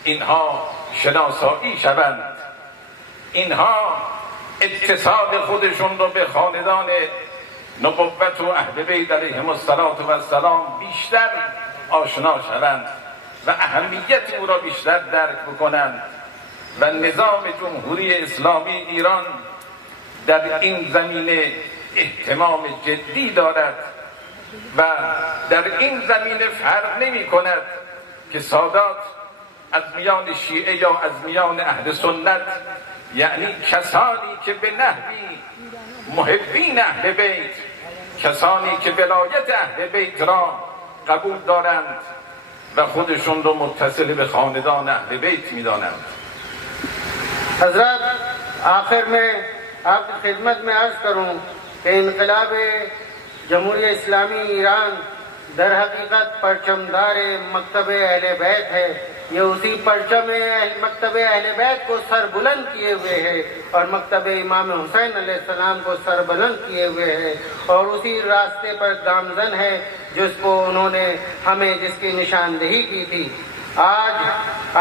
اینها شناسایی شوند، اینها اتصال خودشون رو به خاندان نبوت و اهل بیت علیهم السلام بیشتر آشنا شوند و اهمیت او را بیشتر درک بکنند و نظام جمهوری اسلامی ایران در این زمینه اهتمام جدی دارد و در این زمینه فرق نمی کند که سادات از میان شیعه یا از میان اهل سنت، یعنی کسانی که به نحوی محبین اهل بیت، کسانی که ولایت اهل بیت را قبول دارند و خودشون رو متصل به خاندان اهل بیت می دانند. حضرات، آخر میں آپ کی خدمت میں عرض کروں کہ انقلاب جمہوریہ اسلامی ایران در حقیقت پرچمدار مکتب اہل بیت ہے. یہ اسی پرچم مکتب اہل بیت کو سر بلند کیے ہوئے ہے اور مکتب امام حسین علیہ السلام کو سر بلند کیے ہوئے ہے اور اسی راستے پر گامزن ہے جس کو انہوں نے ہمیں جس کی نشاندہی کی تھی. آج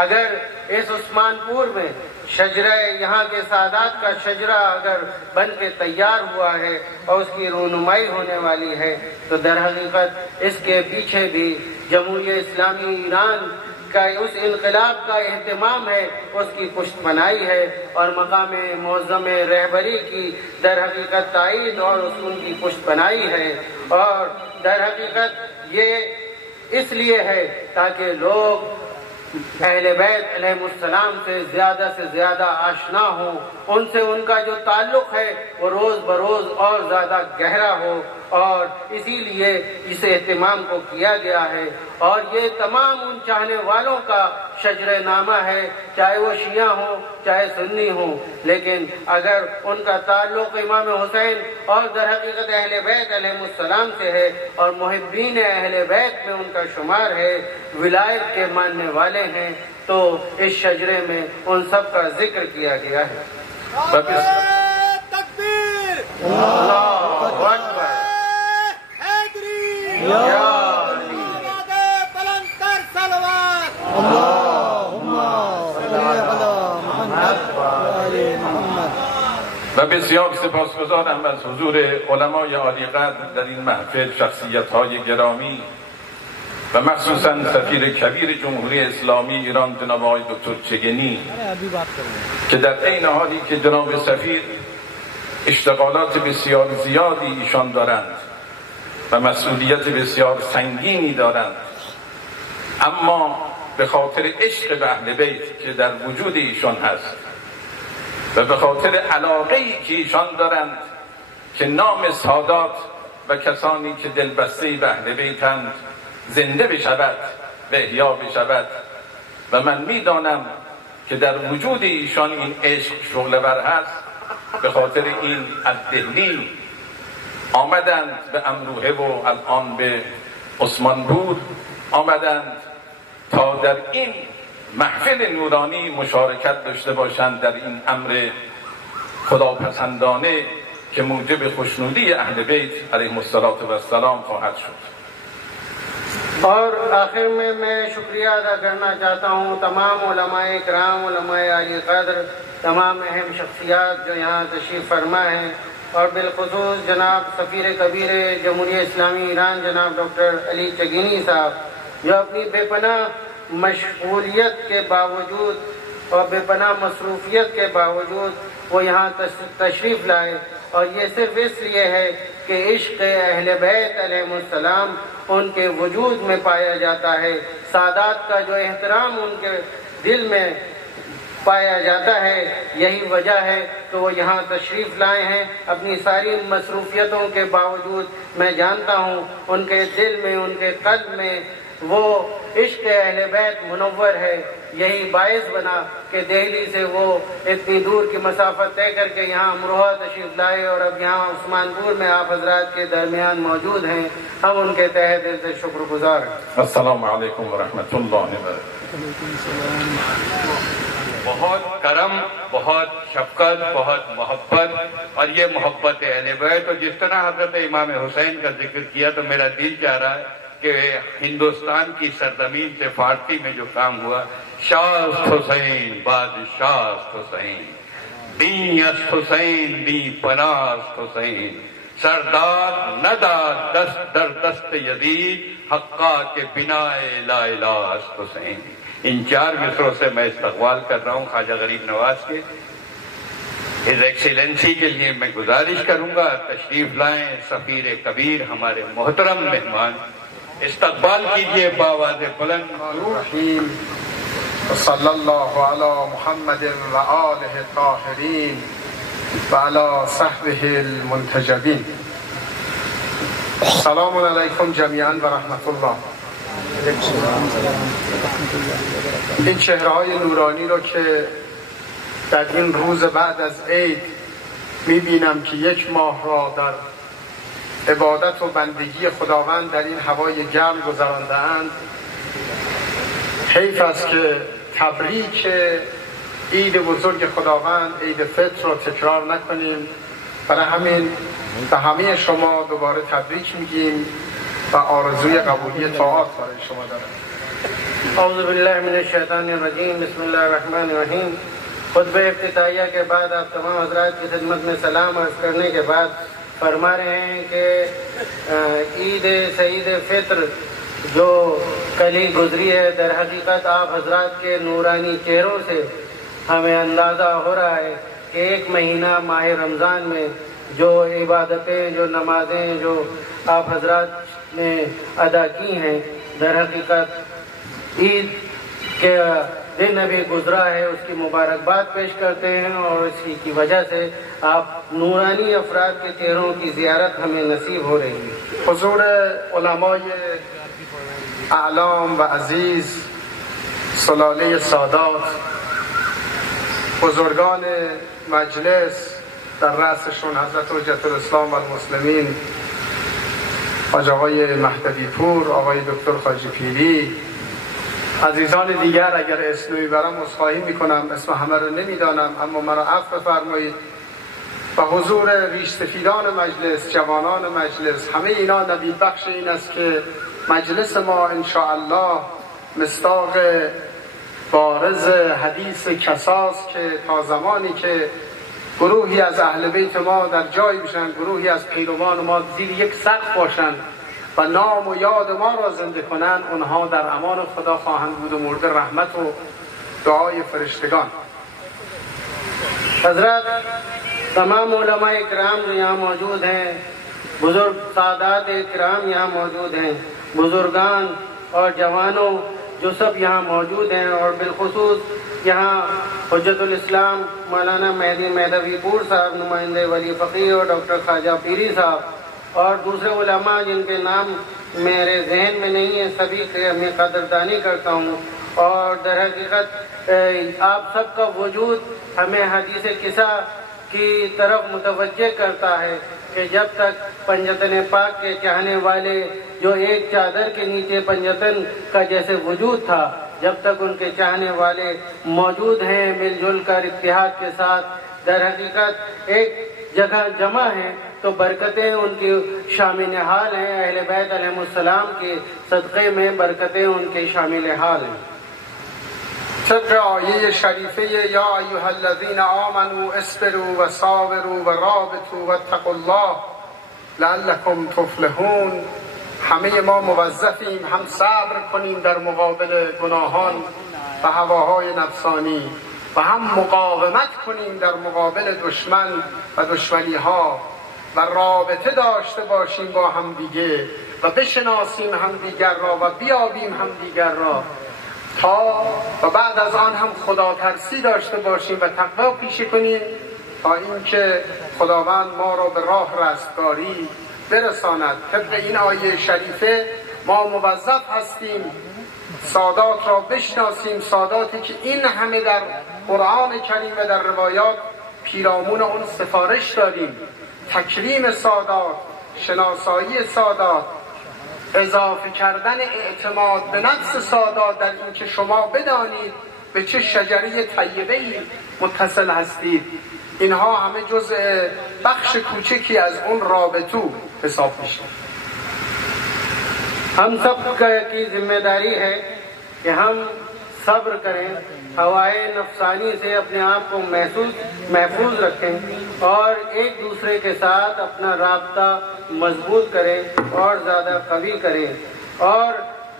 اگر اس عثمان پور میں شجرہ یہاں کے سادات کا شجرہ اگر بن کے تیار ہوا ہے اور اس کی رونمائی ہونے والی ہے تو در حقیقت اس کے پیچھے بھی جمہوریہ اسلامی ایران کا اس انقلاب کا اہتمام ہے، اس کی پشت پناہی ہے اور مقام معظم رہبری کی در حقیقت تائید اور ان کی پشت پناہی ہے. اور در حقیقت یہ اس لیے ہے تاکہ لوگ اہل بیت علیہ السلام سے زیادہ آشنا ہوں، ان سے ان کا جو تعلق ہے وہ روز بروز اور زیادہ گہرا ہو اور اسی لیے اس اہتمام کو کیا گیا ہے، اور یہ تمام ان چاہنے والوں کا شجر نامہ ہے، چاہے وہ شیعہ ہوں چاہے سنی ہوں، لیکن اگر ان کا تعلق امام حسین اور در حقیقت اہل بیت علیہ السلام سے ہے اور محبین اہل بیت میں ان کا شمار ہے، ولایت کے ماننے والے ہیں، تو اس شجرے میں ان سب کا ذکر کیا گیا ہے۔ تکبیر اللہ اکبر۔ بلند تر صلوات اللهم صل علی محمد و آل محمد۔ و بسیار سپاسگزارم از حضور علمای عالی قدر در این محفل، شخصیت‌های گرامی و مخصوصاً سفیر کبیر جمهوری اسلامی ایران جناب آقای دکتر چگنی که در عین حالی که جناب سفیر اشتغالات بسیار زیادی ایشان دارند و مسئولیت بسیار سنگینی دارند، اما به خاطر عشق به اهل بیت که در وجود ایشان هست و به خاطر علاقه‌ای که ایشان دارند که نام سادات و کسانی که دلبسته به اهل بیتند زنده بشود و احیا بشود، و من میدانم که در وجود ایشان این عشق شعله‌ور هست، به خاطر این از دهلی آمدند به امروهه و الان به عثمانپور آمدند تا در این محفل نورانی مشارکت داشته باشند در این امر خداپسندانه که موجب خوشنودی اهل بیت علیهم السلام خواهد شد۔ اور آخر میں شکریہ ادا کرنا چاہتا ہوں تمام علماء کرام، علماء عالی قدر، تمام اہم شخصیات جو یہاں تشریف فرما ہیں، اور بالخصوص جناب سفیر کبیر جمہوریہ اسلامی ایران جناب ڈاکٹر علی چگینی صاحب، جو اپنی بے پناہ مشغولیت کے باوجود اور بے پناہ مصروفیت کے باوجود وہ یہاں تشریف لائے، اور یہ صرف اس لیے ہے کہ عشق اہل بیت علیہ السلام ان کے وجود میں پایا جاتا ہے، سادات کا جو احترام ان کے دل میں پایا جاتا ہے، یہی وجہ ہے کہ وہ یہاں تشریف لائے ہیں۔ اپنی ساری مصروفیتوں کے باوجود میں جانتا ہوں ان کے دل میں، ان کے قلب میں وہ عشق اہل بیت منور ہے، یہی باعث بنا کہ دہلی سے وہ اتنی دور کی مسافت طے کر کے یہاں امروہہ تشریف لائے، اور اب یہاں عثمان پور میں آپ حضرات کے درمیان موجود ہیں۔ ہم ان کے تہہ دل سے شکر گزار ہیں۔ السلام علیکم ورحمۃ اللہ وبرکاتہ۔ بہت کرم، بہت شفقت، بہت محبت، اور یہ محبت اہل بیت، اور جس طرح حضرت امام حسین کا ذکر کیا تو میرا دل چاہ رہا ہے کہ ہندوستان کی سرزمین سے فارسی میں جو کام ہوا، شاست حسین بادشاست حسین، دین است حسین دی پناست حسین، سردار نداد دست در دست یزید، حقا کے بنا لا الہ است حسین۔ ان چار مصروں سے میں استقبال کر رہا ہوں خواجہ غریب نواز کے۔ ہز ایکسیلنسی کے لیے میں گزارش کروں گا تشریف لائیں سفیر کبیر، ہمارے محترم مہمان، استقبال کیجئے بآواز بلند۔ صلی اللہ علی محمد و آلہ الطاہرین و علی صحبہ المنتجبین۔ سلام علیکم جمیعا و رحمت اللہ۔ این چهره‌های نورانی رو که در این روز بعد از عید می‌بینم که یک ماه را در عبادت و بندگی خداوند در این هوای گرم گذرانده‌اند، حیف است که تبریک عید بزرگ خداوند عید فطر رو تکرار نکنیم. برای همین به همه شما دوباره تبریک میگیم و آرزوی قبولی طاعات برای شما دارم. اعوذ باللہ من الشیطان الرجیم، بسم اللہ الرحمن الرحیم۔ خطبہ افتتاحیہ کے بعد آپ تمام حضرات کی خدمت میں سلام عرض کرنے کے بعد فرما رہے ہیں کہ عید سعید فطر جو کل ہی گزری ہے، در حقیقت آپ حضرات کے نورانی چہروں سے ہمیں اندازہ ہو رہا ہے کہ ایک مہینہ ماہ رمضان میں جو عبادتیں، جو نمازیں جو آپ حضرات نے ادا کی ہیں، در حقیقت عید کے دن ابھی گزرا ہے اس کی مبارکباد پیش کرتے ہیں، اور اسی کی وجہ سے آپ نورانی افراد کے چہروں کی زیارت ہمیں نصیب ہو رہی ہے۔ حضور علماء اعلام و عزیز، سلاله سادات، بزرگان مجلس در رأسشون حضرت حجت الاسلام و المسلمین حاج آقای مهدوی پور، آقای دکتر خواجه پیری، عزیزان دیگر اگر اسم نمیبرم عذرخواهی میکنم، اسم همه رو نمیدانم، اما مرا عفو فرمایید. و حضور ریش سفیدان مجلس، جوانان مجلس، همه اینا نوید بخش این است که مجلس ما انشاءالله مصداق بارز حدیث کساست که تا زمانی که گروهی از اهل بیت ما در جایی بشن، گروهی از پیروان ما زیر یک سقف باشن و نام و یاد ما را زنده کنن، اونها در امان خدا خواهند بود و مورد رحمت و دعای فرشتگان. حضرات، تمام علماء کرام جو یہاں موجود ہیں، بزرگ سادات کرام یہاں موجود ہیں، بزرگان اور جوانوں جو سب یہاں موجود ہیں، اور بالخصوص یہاں حجت الاسلام مولانا مہدی مہدوی پور صاحب، نمائندے ولی فقیہ، اور ڈاکٹر خواجہ پیری صاحب، اور دوسرے علماء جن کے نام میرے ذہن میں نہیں ہے، سبھی کی میں قدردانی کرتا ہوں. اور در حقیقت آپ سب کا وجود ہمیں حدیث قصہ کی طرف متوجہ کرتا ہے کہ جب تک پنجتن پاک کے چاہنے والے جو ایک چادر کے نیچے پنجتن کا جیسے وجود تھا، جب تک ان کے چاہنے والے موجود ہیں مل جل کر اتحاد کے ساتھ، در حقیقت ایک جگہ جمع ہیں، تو برکتیں ان کی شامل حال ہیں. اہل بیت علیہ السلام کے صدقے میں برکتیں ان کے شامل حال ہیں. طبق آیه شریفه یا ایها الذین آمنوا اصبروا و صابروا و رابطوا واتقوا الله لعلکم تفلحون. همه ما موظفیم هم صبر کنیم در مقابل گناهان و هواهای نفسانی و هم مقاومت کنیم در مقابل دشمن و دشمنی‌ها و رابطه داشته باشیم با همدیگه و بشناسیم همدیگر را و بیابیم همدیگر را، تا و بعد از آن هم خدا ترسی داشته باشیم و تقوا پیشه کنیم تا اینکه خداوند ما را به راه رستگاری برساند. طبق این آیه شریفه ما موظف هستیم سادات را بشناسیم، ساداتی که این همه در قرآن کریم و در روایات پیرامون اون سفارش داریم. تکریم سادات، شناسایی سادات، اضافه کردن اعتماد به نفس سادات در این که شما بدانید به چه شجره طیبه‌ای متصل هستید، اینها همه جزء بخش کوچکی از اون رابطو حساب میشه. ہم سب کی ذمہ داری ہے کہ ہم صبر کریں، ہوائے نفسانی سے اپنے آپ کو محفوظ رکھیں، اور ایک دوسرے کے ساتھ اپنا رابطہ مضبوط کریں اور زیادہ قوی کریں، اور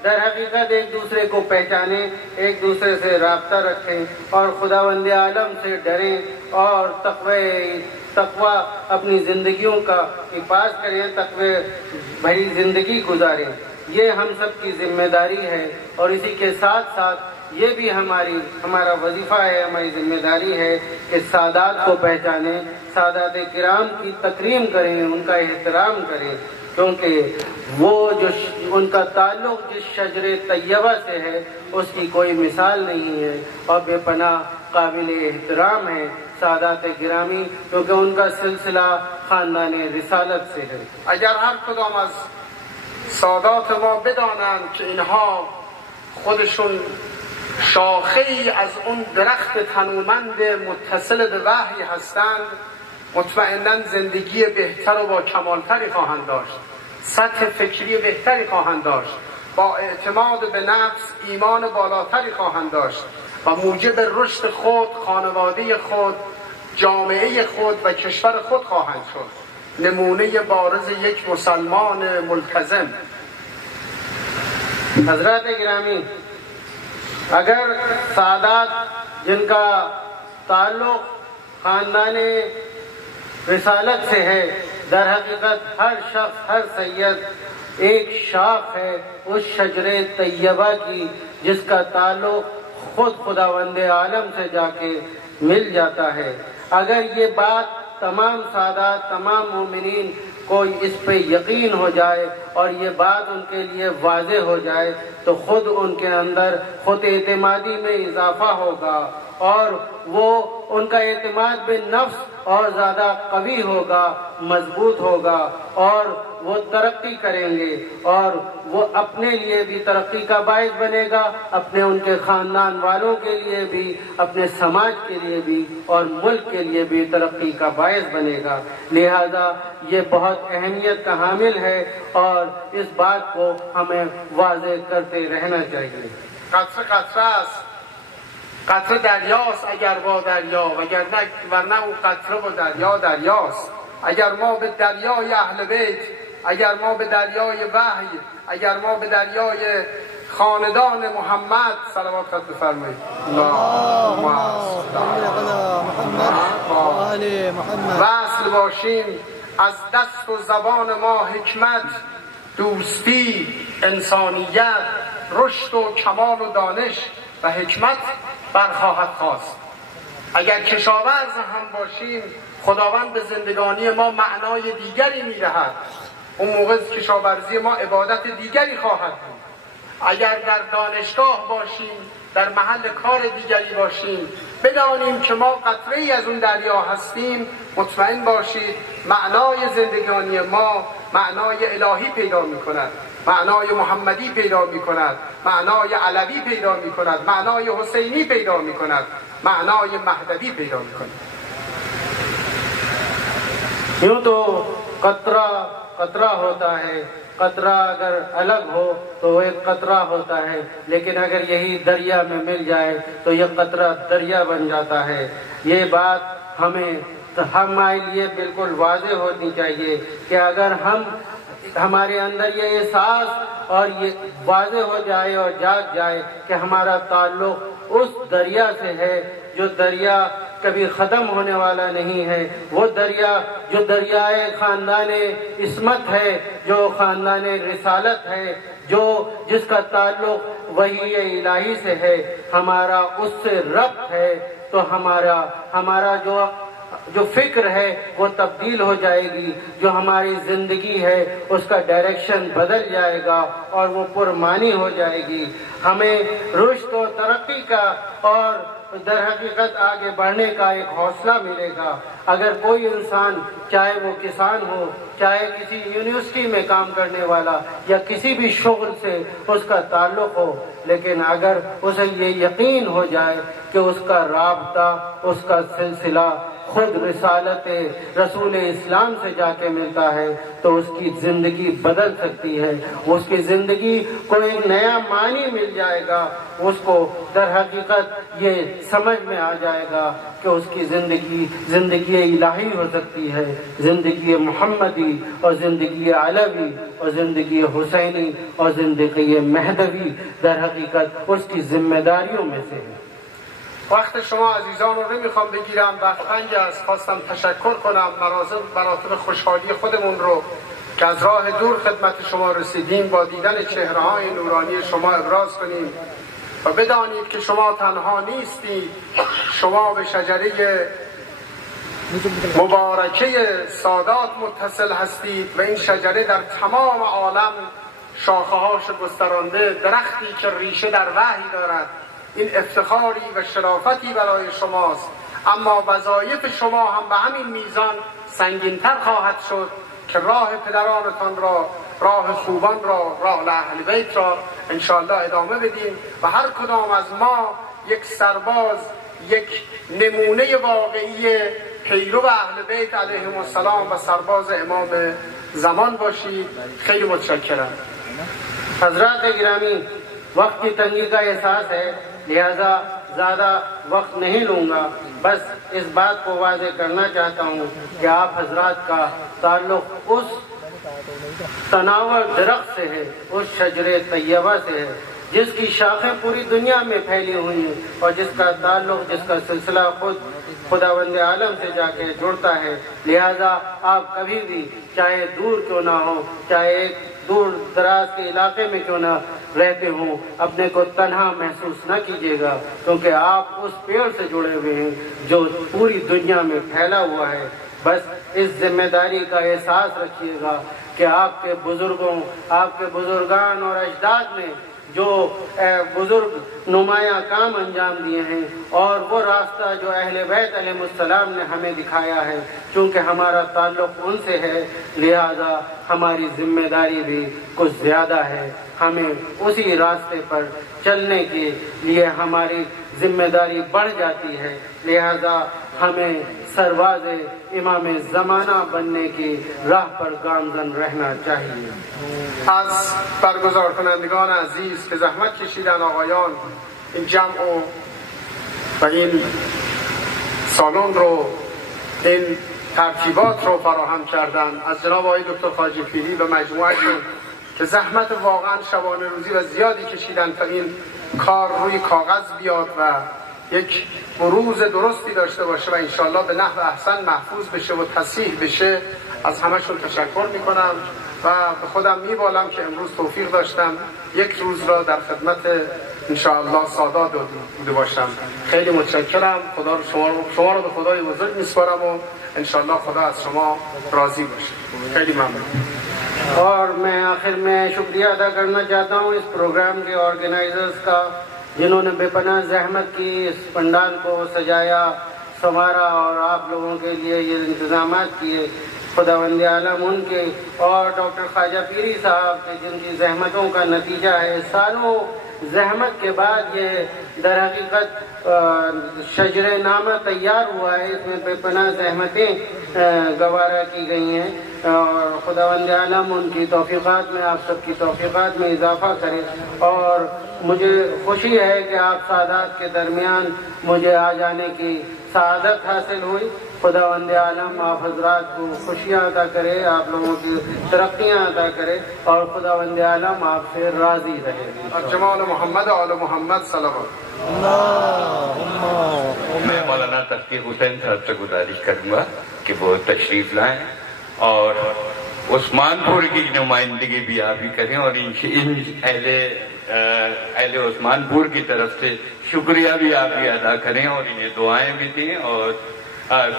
در حقیقت ایک دوسرے کو پہچانیں، ایک دوسرے سے رابطہ رکھیں، اور خداوند عالم سے ڈریں، اور تقوی اپنی زندگیوں کا حفاظ کریں، تقوی بھری زندگی گزاریں. یہ ہم سب کی ذمہ داری ہے، اور اسی کے ساتھ ساتھ یہ بھی ہمارا وظیفہ ہے، ہماری ذمہ داری ہے کہ سادات کو پہچانیں، سادات کرام کی تکریم کریں، ان کا احترام کریں، کیونکہ وہ جو ان کا تعلق جس شجر طیبہ سے ہے اس کی کوئی مثال نہیں ہے، اور بے پناہ قابل احترام ہے سادات گرامی، کیونکہ ان کا سلسلہ خاندان رسالت سے ہے. اگر هر کدام از سادات ما بدانند که اینها خودشون شاخه‌ای از اون درخت تنومند متصل به وحی هستند، مطمئناً زندگی بهتر و با کمالتری خواهند داشت، سطح فکری بهتری خواهند داشت، با اعتماد به نفس ایمان بالاتری خواهند داشت و موجب رشد خود، خانواده خود، جامعه خود و کشور خود خواهند شد. نمونه بارز یک مسلمان ملتزم. حضرات گرامی، اگر سادات جن کا تعلق خاندان رسالت سے ہے، در حقیقت ہر شخص، ہر سید ایک شاخ ہے اس شجر طیبہ کی جس کا تعلق خود خداوند عالم سے جا کے مل جاتا ہے۔ اگر یہ بات تمام سادات، تمام مومنین کو اس پہ یقین ہو جائے اور یہ بات ان کے لیے واضح ہو جائے تو خود ان کے اندر خود اعتمادی میں اضافہ ہوگا اور وہ ان کا اعتماد بالنفس اور زیادہ قوی ہوگا، مضبوط ہوگا اور وہ ترقی کریں گے اور وہ اپنے لیے بھی ترقی کا باعث بنے گا، اپنے ان کے خاندان والوں کے لیے بھی، اپنے سماج کے لیے بھی اور ملک کے لیے بھی ترقی کا باعث بنے گا۔ لہذا یہ بہت اہمیت کا حامل ہے اور اس بات کو ہمیں واضح کرتے رہنا چاہیے۔ قطره قطره است، قطره دریاست اگر با دریا، ورنه اون قطره با دریا دریاست. اگر ما به دریای اهل بیت، اگر ما به دریای وحی، اگر ما به دریای خاندان محمد صلوات خود بفرمایید وصل باشیم، از دست و زبان ما حکمت، دوستی، انسانیت، رشد و کمال و دانش و حکمت برخواهد خواست. اگر کشاورز هم باشیم خداوند به زندگانی ما معنای دیگری می‌دهد. اون موقع کشاورزی ما عبادت دیگری خواهد بود. اگر در دانشگاه باشیم، در محل کار دیگری باشیم، بدانیم که ما قطره‌ای از اون دریا هستیم، مطمئن باشید معنای زندگانی ما معنای الهی پیدا می‌کند، معنای محمدی پیدا می‌کند، معنای علوی پیدا می‌کند، معنای حسینی پیدا می‌کند، معنای مهدوی پیدا می‌کند. یوں تو قطرہ قطرہ ہوتا ہے، قطرہ اگر الگ ہو تو وہ ایک قطرہ ہوتا ہے، لیکن اگر یہی دریا میں مل جائے تو یہ قطرہ دریا بن جاتا ہے۔ یہ بات ہمارے لیے بالکل واضح ہونی چاہیے کہ اگر ہمارے اندر یہ احساس اور یہ واضح ہو جائے اور جاگ جائے کہ ہمارا تعلق اس دریا سے ہے جو دریا کبھی ختم ہونے والا نہیں ہے، وہ دریا جو دریائے خاندان عصمت ہے، جو خاندان رسالت ہے، جس کا تعلق وحی الہی سے ہے، ہمارا اس سے ربط ہے، تو ہمارا جو فکر ہے وہ تبدیل ہو جائے گی، جو ہماری زندگی ہے اس کا ڈائریکشن بدل جائے گا اور وہ پرمعنی ہو جائے گی۔ ہمیں رشد و ترقی کا اور در حقیقت آگے بڑھنے کا ایک حوصلہ ملے گا۔ اگر کوئی انسان چاہے وہ کسان ہو، چاہے کسی یونیورسٹی میں کام کرنے والا یا کسی بھی شغل سے اس کا تعلق ہو، لیکن اگر اسے یہ یقین ہو جائے کہ اس کا رابطہ، اس کا سلسلہ خود رسالت رسول اسلام سے جا کے ملتا ہے تو اس کی زندگی بدل سکتی ہے، اس کی زندگی کو ایک نیا معنی مل جائے گا، اس کو در حقیقت یہ سمجھ میں آ جائے گا کہ اس کی زندگی الہی ہو سکتی ہے، زندگی محمدی اور زندگی علوی اور زندگی حسینی اور زندگی مہدوی در حقیقت اس کی ذمہ داریوں میں سے ہے۔ وقت شما عزیزان رو نمیخوام بگیرم، وقت تنگ است. خواستم تشکر کنم مراتب خوشحالی خودمون رو که از راه دور خدمت شما رسیدیم با دیدن چهره‌های نورانی شما ابراز کنیم و بدانید که شما تنها نیستید، شما به شجره مبارکه سادات متصل هستید و این شجره در تمام عالم شاخه‌هاش گسترانده، درختی که ریشه در وحی دارد. این افتخاری و شرافتی برای شماست، اما وظایف شما هم به همین میزان سنگین‌تر خواهد شد که راه پدرانتان را، راه خوبان را، راه اهل بیت را انشاءالله ادامه بدیم و هر کدام از ما یک سرباز، یک نمونه واقعی پیرو اهل بیت علیهم السلام و سرباز امام زمان باشید. خیلی متشکرم. حضرات گرامی، وقت کی تنگی کا احساس ہے، لہذا زیادہ وقت نہیں لوں گا، بس اس بات کو واضح کرنا چاہتا ہوں کہ آپ حضرات کا تعلق اس تناور درخت سے ہے، اس شجر طیبہ سے ہے جس کی شاخیں پوری دنیا میں پھیلی ہوئی ہیں اور جس کا تعلق، جس کا سلسلہ خود خداوند عالم سے جا کے جڑتا ہے۔ لہذا آپ کبھی بھی چاہے دور کیوں نہ ہو، چاہے ایک دور دراز کے علاقے میں کیوں نہ رہتے ہوں اپنے کو تنہا محسوس نہ کیجیے گا، کیونکہ آپ اس پیڑ سے جڑے ہوئے ہیں جو پوری دنیا میں پھیلا ہوا ہے۔ بس اس ذمہ داری کا احساس رکھیے گا کہ آپ کے بزرگوں، آپ کے بزرگان اور اجداد نے جو بزرگ نمایاں کام انجام دیے ہیں، اور وہ راستہ جو اہل بیت علیہ السلام نے ہمیں دکھایا ہے، چونکہ ہمارا تعلق ان سے ہے لہذا ہماری ذمہ داری بھی کچھ زیادہ ہے۔ ہمیں اسی راستے پر چلنے کے لیے ہماری ذمہ داری بڑھ جاتی ہے، لہذا ہمیں سرباز امام زمانہ بننے کی راہ پر گامزن رہنا چاہیے۔ از برگزار کنندگان عزیز که زحمت کشیدن آقایان این جمع و این سالن رو، این ترتیبات رو فراهم کردن، از جناب آقای دکتر خواجه پیری و مجموعهشون که زحمت واقعا شبانه روزی و زیادی کشیدن تا این کار روی کاغذ بیاد و یک بروز درستی داشته باشه و انشالله به نحو احسن محفوظ بشه و تصحیح بشه. از همشون تشکر میکنم و به خودم میبالم که امروز توفیق داشتم یک روز را در خدمت انشاءالله سادات بوده باشم. خیلی متشکرم. خدا شما رو به خدای بزرگ میسپارم و انشاءالله خدا از شما راضی باشه. خیلی ممنون. اور میں آخر میں شکریہ ادا کرنا چاہتا ہوں اس پروگرام کے آرگنائزرز کا، جنہوں نے بے پناہ زحمت کی، اس پنڈال کو سجایا سنوارا اور آپ لوگوں کے لیے یہ انتظامات کیے۔ خداوند عالم ان کے اور ڈاکٹر خواجہ پیری صاحب کے جن کی زحمتوں کا نتیجہ ہے، سالوں زحمت کے بعد یہ در حقیقت شجر نامہ تیار ہوا ہے۔ اس میں بے پناہ زحمتیں گوارا کی گئی ہیں، اور خداوند عالم ان کی توفیقات میں، آپ سب کی توفیقات میں اضافہ کرے۔ اور مجھے خوشی ہے کہ آپ سعادات کے درمیان مجھے آ جانے کی سعادت حاصل ہوئی۔ خداوند عالم آپ حضرات کو خوشیاں عطا کرے، آپ لوگوں کی ترقیاں عطا کرے، اور خداوند عالم آپ سے راضی رہے۔ جمال محمد آل محمد صلوات۔ میں مولانا تقی حسین صاحب سے گزارش کروں گا کہ وہ تشریف لائیں اور عثمان پور کی نمائندگی بھی آپ ہی کریں، اور ان اہل عثمان پور کی طرف سے شکریہ بھی آپ ہی ادا کریں اور انہیں دعائیں بھی دیں۔ اور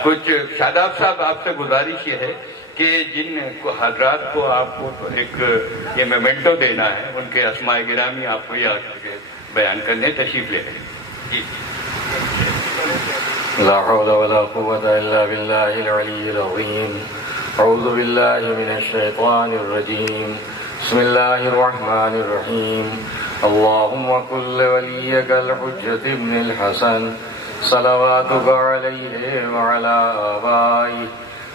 کچھ شاداب صاحب آپ سے گزارش یہ ہے کہ جن حضرات کو آپ کو ایک یہ میمنٹو دینا ہے، ان کے اسماء گرامی آپ کو یہ بیان کرنے تشریف لے رہے ہیں۔ جی لا حول ولا قوة إلا بالله العلي العظيم. أعوذ بالله من الشيطان الرجيم. بسم الله الرحمن الرحيم. اللهم كن وليك الحجة ابن الحسن صلواتك عليه وعلى آبائه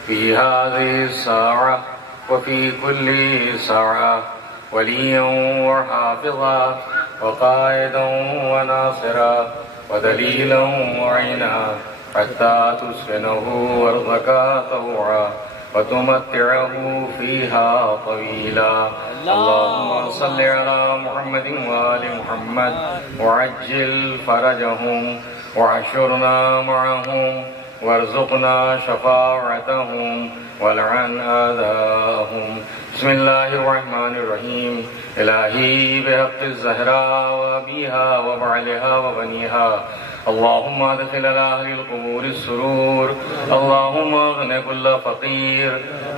في هذه الساعة وفي كل ساعة وليا وحافظا وقائدا وناصرا ودليلا وعينا حتى تسكنه أرضك طوعا وتمتعه فيها طويلا. اللهم صل على محمد وآل محمد وعجل فرجهم وعشرنا معهم وارزقنا شفاعتهم والعن آذاهم. بسم الله الرحمن الرحيم. إلهي بحق الزهراء وأبيها وبعلها وبنيها اللهم ادخل على أهل القبور السرور. اللهم اغن كل فقير.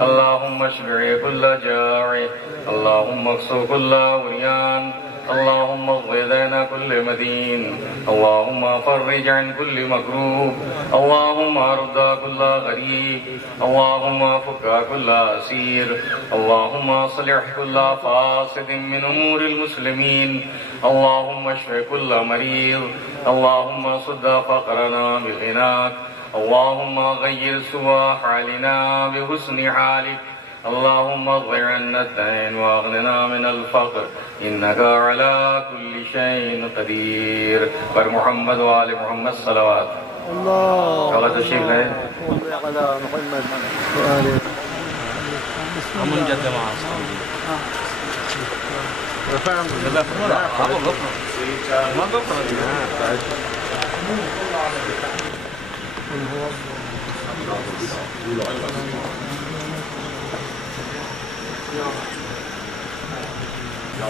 اللهم اشبع كل جائع. اللهم اكسو كل عريان. اللهم اغض دين كل مدين. اللهم فرج عن كل مكروب. اللهم ارض كل غريب. اللهم فك كل اسير. اللهم اصلح كل فاسد من امور المسلمين. اللهم اشف كل مريض. اللهم صد فقرنا بغناك. اللهم غير سوء حالنا بحسن حالك. اللهم اغفر عنا الدين واغننا من الفقر انك على كل شيء قدير. پر محمد وآل محمد صلوات. اللہ تشریف لائے. یا